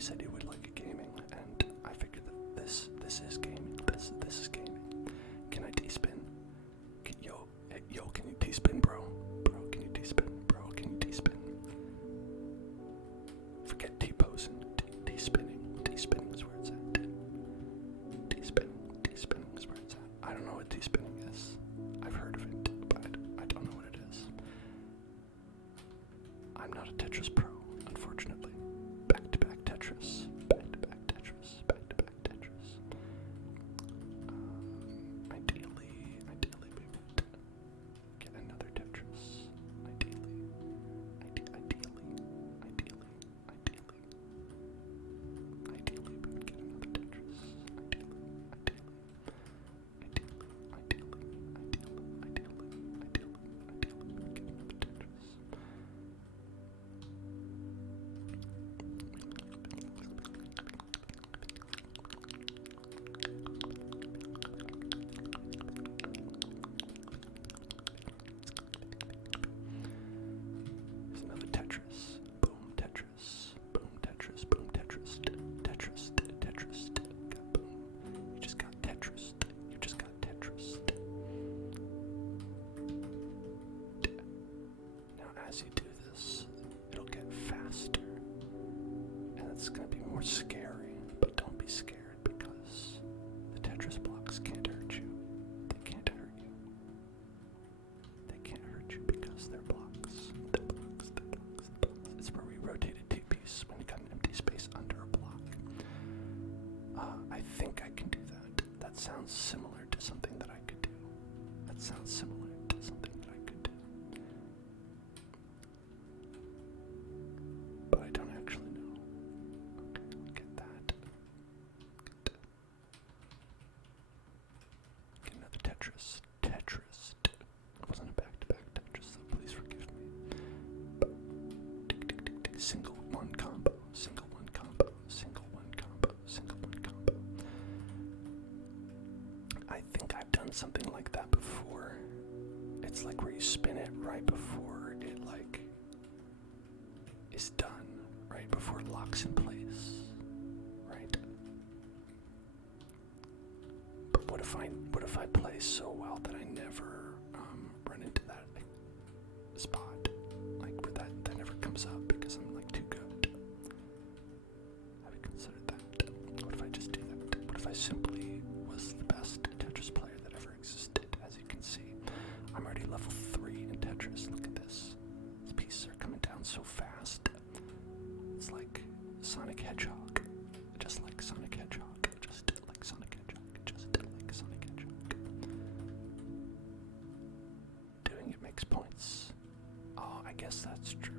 you said you would like gaming, and I figured that this is gaming. This is gaming. Can I T-spin? Yo, can you T-spin, bro? Bro, can you T-spin? Bro, can you T-spin? Forget T-posing. T-spinning. T-spinning is where it's at. T-spinning is where it's at. I don't know what T-spinning is. I've heard of it, but I don't know what it is. I'm not a Tetris pro, unfortunately. Back-to-back Tetris. Back-to-back Tetris. Back-to-back Tetris. Ideally, we would get another Tetris. Ideally, we would get another Tetris. Ideally, we would get another Tetris. There's another Tetris. Boom, Tetris. Boom, Tetris. Boom, Tetris. Tetris. Tetris. Got boom. You just got Tetris. You just got Tetris. Now, as you do this, it'll get faster. And it's going to be more scary. But don't be scared because the Tetris blocks can't hurt you. They can't hurt you. They can't hurt you because they're blocks. They're blocks. They're blocks. They're blocks. It's where we rotated T-piece when you got an empty space under a block. I think I can do that. That sounds similar to something that I could do. That sounds similar to something that I could do. But I don't actually know. Okay, I'll get that. Get another Tetris. Tetris. It wasn't a back-to-back Tetris, so please forgive me. Single one combo. Single one combo. Single one combo. Single one combo. I think I've done something like that before. It's like where you spin it right before it like is done, right before it locks in place, right? But what if I play so well that I never run into that spot, like where that never comes up because I'm like too good? Have you considered that? What if I just do that? What if I simply was the best Tetris player that ever existed? As you can see, I'm already level 3 in Tetris. Look at this. These pieces are coming down so fast. It's like Sonic Hedgehog. Just like Sonic Hedgehog. Just like Sonic Hedgehog. Just like Sonic Hedgehog. Doing it makes points. Oh, I guess that's true.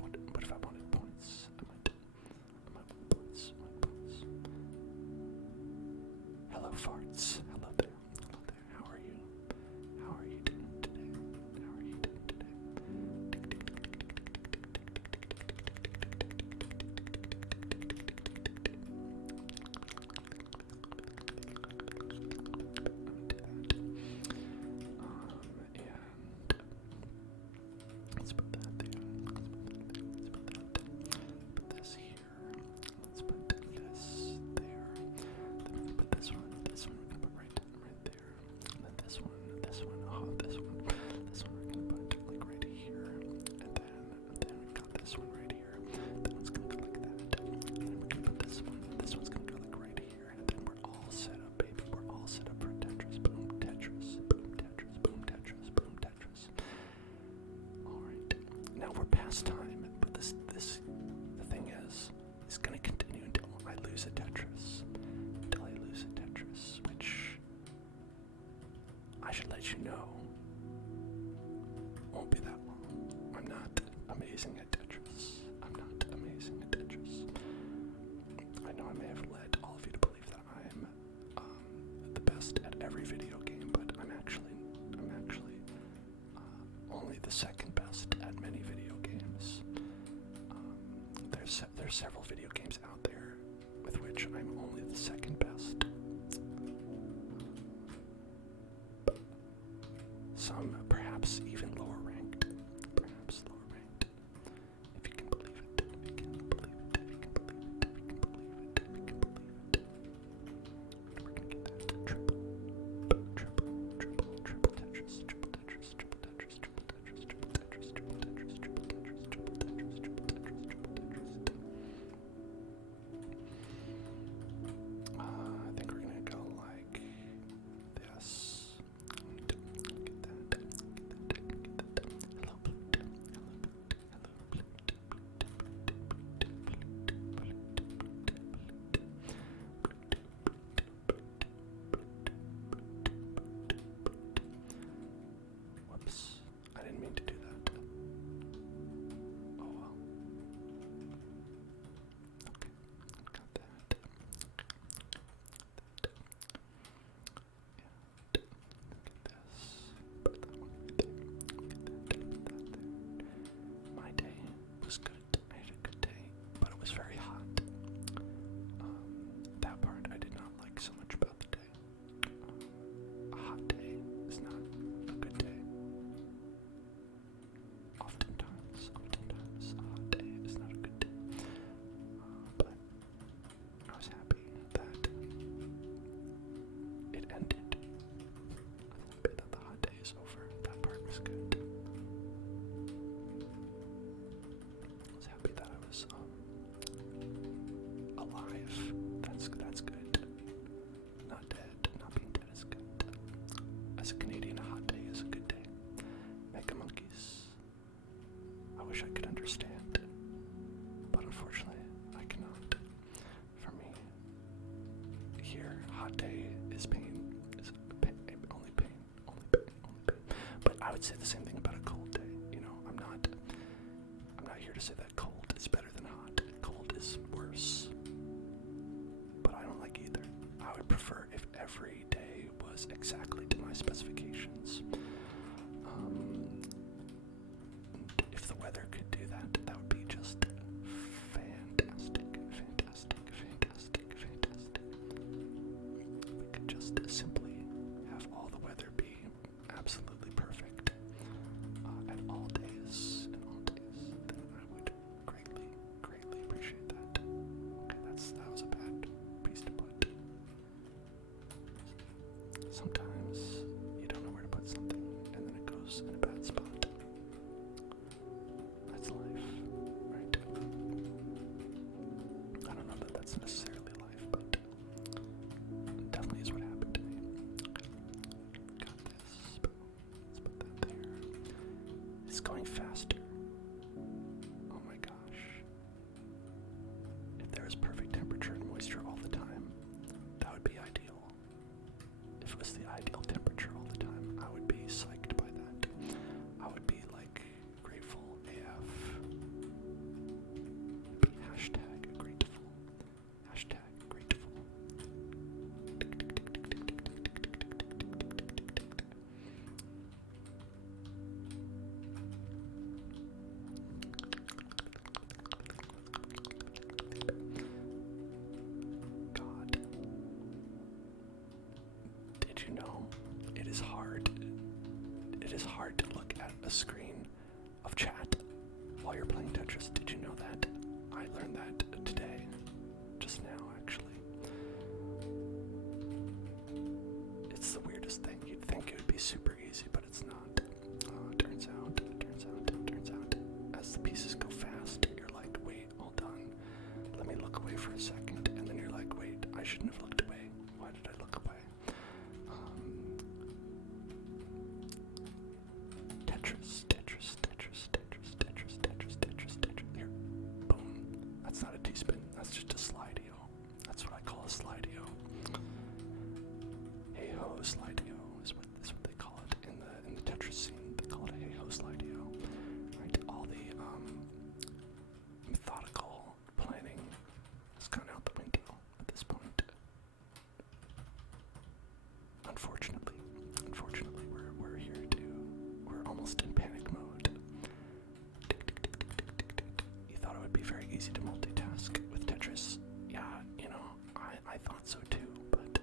What if I wanted points? I might want points. Hello, farts. Hello there. Hello there. How are you? How are you doing today? How are you doing today? And let's put that there. Let's put that there. Put this here. Let's put this there. Then we're gonna put this one. This one we're gonna put right there. And then this one. Oh, this one we're gonna put like right here. And then we've got this one right here. That one's gonna go like that. And then we're gonna put this one. This one's gonna go like right here. And then we're all set up, baby. We're all set up for Tetris. Boom, Tetris. Boom, Tetris. Boom, Tetris. Boom, Tetris. Alright. Now we're past time, but the thing is, it's gonna continue until I lose a Tetris. Until I lose a Tetris, which I should let you know won't be that long. I'm not amazing at Tetris. I'm not amazing at Tetris. I know I may have led all of you to believe that I'm the best at every video game, but I'm actually only the second best at many video games. There's several video games out there with which I'm only the second best. Some perhaps even lower ranked. Perhaps lower ranked. If you can believe it. If you can believe it. If you can believe it. was good. I had a good day, but it was very hot. That part I did not like so much about the day. A hot day is not a good day. Oftentimes, a hot day is not a good day. But I was happy that it ended. I was happy that the hot day is over. That part was good. I was happy that I was alive. That's good. Not dead. Not being dead is good. As a Canadian, a hot day is a good day. Mega monkeys. I wish I could understand, but unfortunately, I cannot. For me, here, hot day is pain. Is pain, only pain, only pain, only pain. But I would say the same thing about a cold day. You know, I'm not here to say that cold is better than hot. Cold is worse. But I don't like either. I would prefer if every day was exactly to my specifications. If the weather could do that, that would be just fantastic, fantastic, fantastic, fantastic. We could just simply have all the weather be absolutely perfect at all days and all days. Then I would greatly, greatly appreciate that. Okay, that was a bad piece to put. Sometimes you don't know where to put something, and then it goes in a bad spot. That's life, right? I don't know that that's necessarily life, but it definitely is what happened to me. Okay, got this. Let's put that there. It's going faster. Oh my gosh. If there was perfect temperature and moisture all the time, that would be ideal. If it was the ideal temperature all the time, I would be psyched by that. I would be like grateful AF. Hashtag grateful. Hashtag grateful. God. Did you know it is hard? It is hard to look at a screen of chat while you're playing Tetris. Did you know that? I learned that today, just now actually. It's the weirdest thing. You'd think it would be super easy, but it's not. Turns out, as the pieces go fast, you're like, wait, hold on. Let me look away for a second, and then you're like, wait, I shouldn't have looked away. Why did I look away? Tetris. Here, boom. That's not a T-spin. That's just a slideo. That's what I call a slideo. Hey ho, slideo is what they call it in the Tetris scene. They call it a hey ho slideo. Right? All the methodical planning has gone out the window at this point. Unfortunately, we're almost in panic mode. You thought it would be very easy to multitask with Tetris. Yeah, you know, I thought so too, but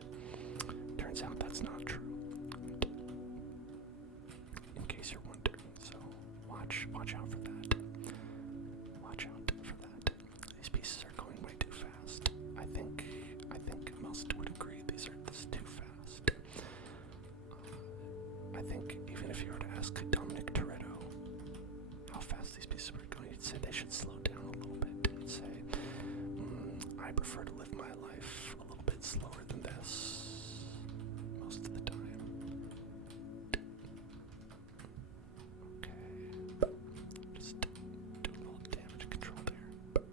turns out that's not true. In case you're wondering, so watch out for that. Watch out for that. These pieces are going way too fast. I think most would agree these are too fast. I think even if you were to ask Dominic Toretto how fast these pieces were going, he'd say they should slow down a little bit. He'd say, I prefer to live my life a little bit slower than this most of the time. Okay. Just do a little damage control there.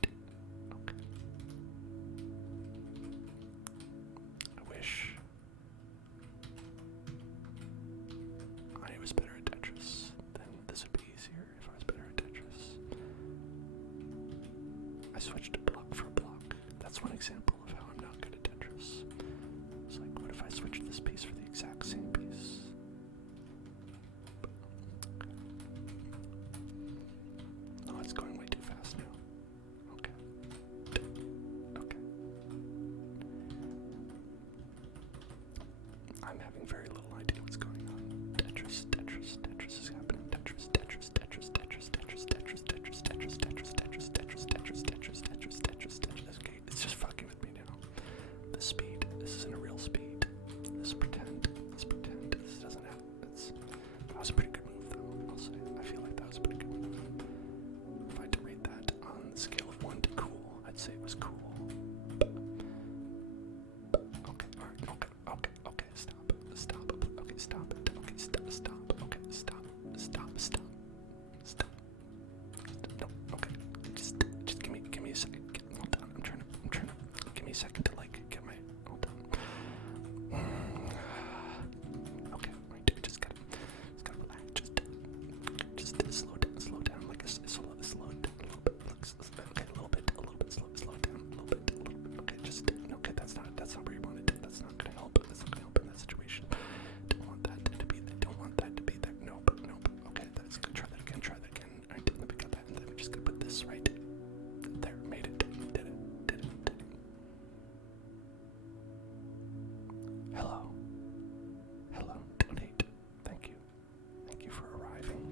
Okay. I wish I was better at Tetris. Then this would be easier if I was better at Tetris. I switched block for block. That's one example of how I'm not good at Tetris. It's like, what if I switched this piece for the exact same piece? I'm having very little idea what's going on. Tetris is happening. Tetris. Okay, it's just fucking with me now. The speed. This isn't a real speed. This pretend. This doesn't have. That was a pretty good move, though. I'll say. I feel like that was a pretty good move. If I had to rate that on the scale of 1 to cool, I'd say it was cool. Okay, alright, okay, stop, okay, stop it, okay, stop, okay, stop, no, okay, just give me a second, hold on, I'm trying to, give me a second to, like, get my, hold on, okay, right, just gotta relax, just slow down, like, slow down a little bit, okay, a little bit, slow down, a little bit, okay, that's not where you want it, that's not gonna help in that situation, don't want that to be there, nope, okay, that's good, try that again, alright, let me get that, and then we're just gonna put this right there, made it, did it. Hello, donate, thank you for arriving,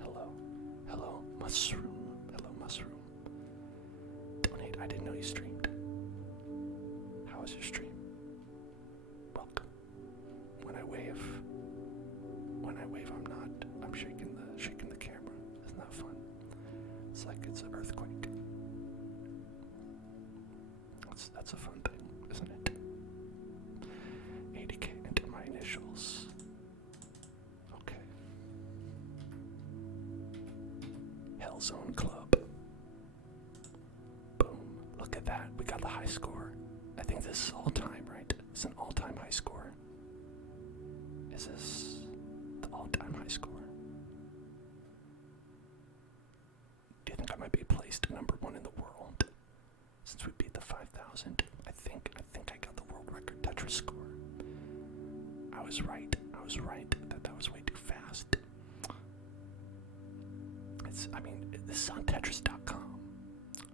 hello, mushroom, donate, I didn't know you streamed. How was your stream? Welcome. When I wave, I'm shaking the camera. Isn't that fun? It's like it's an earthquake. That's a fun thing, isn't it? 80K, enter my initials. Okay. Hellzone Club. Boom. Look at that. We got the high score. I think this is all time, right? It's an all-time high score. Is this the all-time high score? Do you think I might be placed number 1 in the world? Since we beat the 5,000, I think I got the world record Tetris score. I was right that was way too fast. This is on Tetris.com.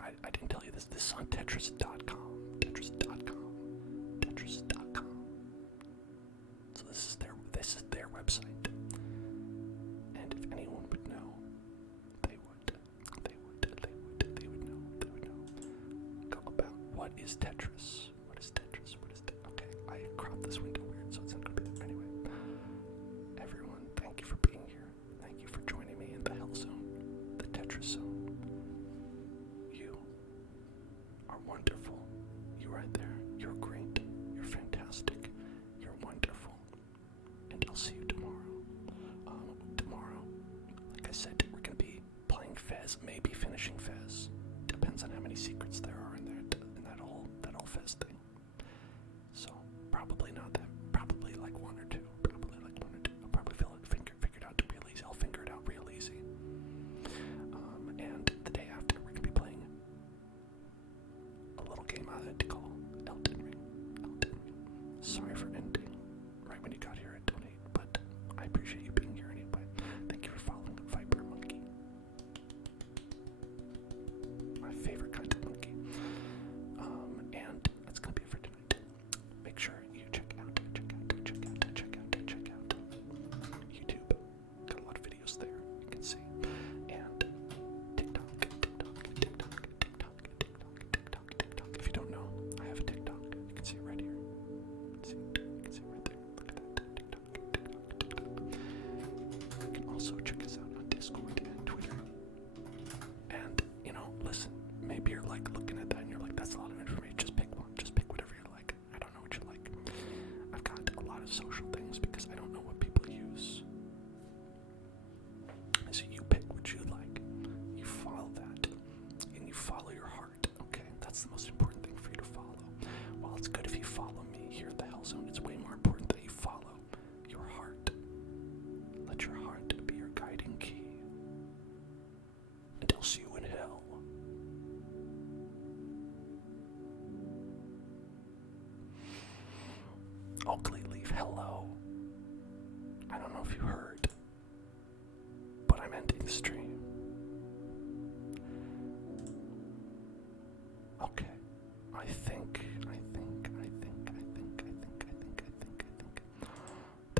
I didn't tell you this. This is on Tetris.com. So this is their website. And if anyone would know, they would know. Go about what is Tetris? Okay, I cropped this window weird, so it's not gonna be there anyway. Everyone, thank you for being here. Thank you for joining me in the Hell Zone, the Tetris Zone. You are wonderful. You right there. You're great. You're fantastic. You're wonderful. And I'll see you tomorrow. Tomorrow, like I said, we're gonna be playing Fez, maybe finishing Fez. Depends on how many secrets there are in that whole Fez thing. So probably not that. Probably like one or two. I'll probably figure it out real easy. I'll figure it out real easy. And the day after, we're gonna be playing a little game I like to call Elden Ring. Sorry for ending right when you got here at Donate, but I appreciate you being here anyway. Thank you for following Viper Monkey. My favorite kind of monkey. And that's gonna be it for tonight. Make sure you check out YouTube. Got a lot of videos there, you can see. And TikTok. If you don't know, I have a TikTok. You can see it right here. You can see it right there. Look at that. TikTok. You can also check us out on Discord and Twitter. And, listen, maybe you're like looking at that and you're like, that's a lot of information. Just pick one. Just pick whatever you like. I don't know what you like. I've got a lot of social things because I don't know what people use. So you pick what you like. You follow that. And you follow your heart. Okay? That's the most important thing for you to follow. While it's good if you follow me here at the Hell Zone, it's way more important that you follow your heart. Let your heart be your guiding key. And I'll see you in hell.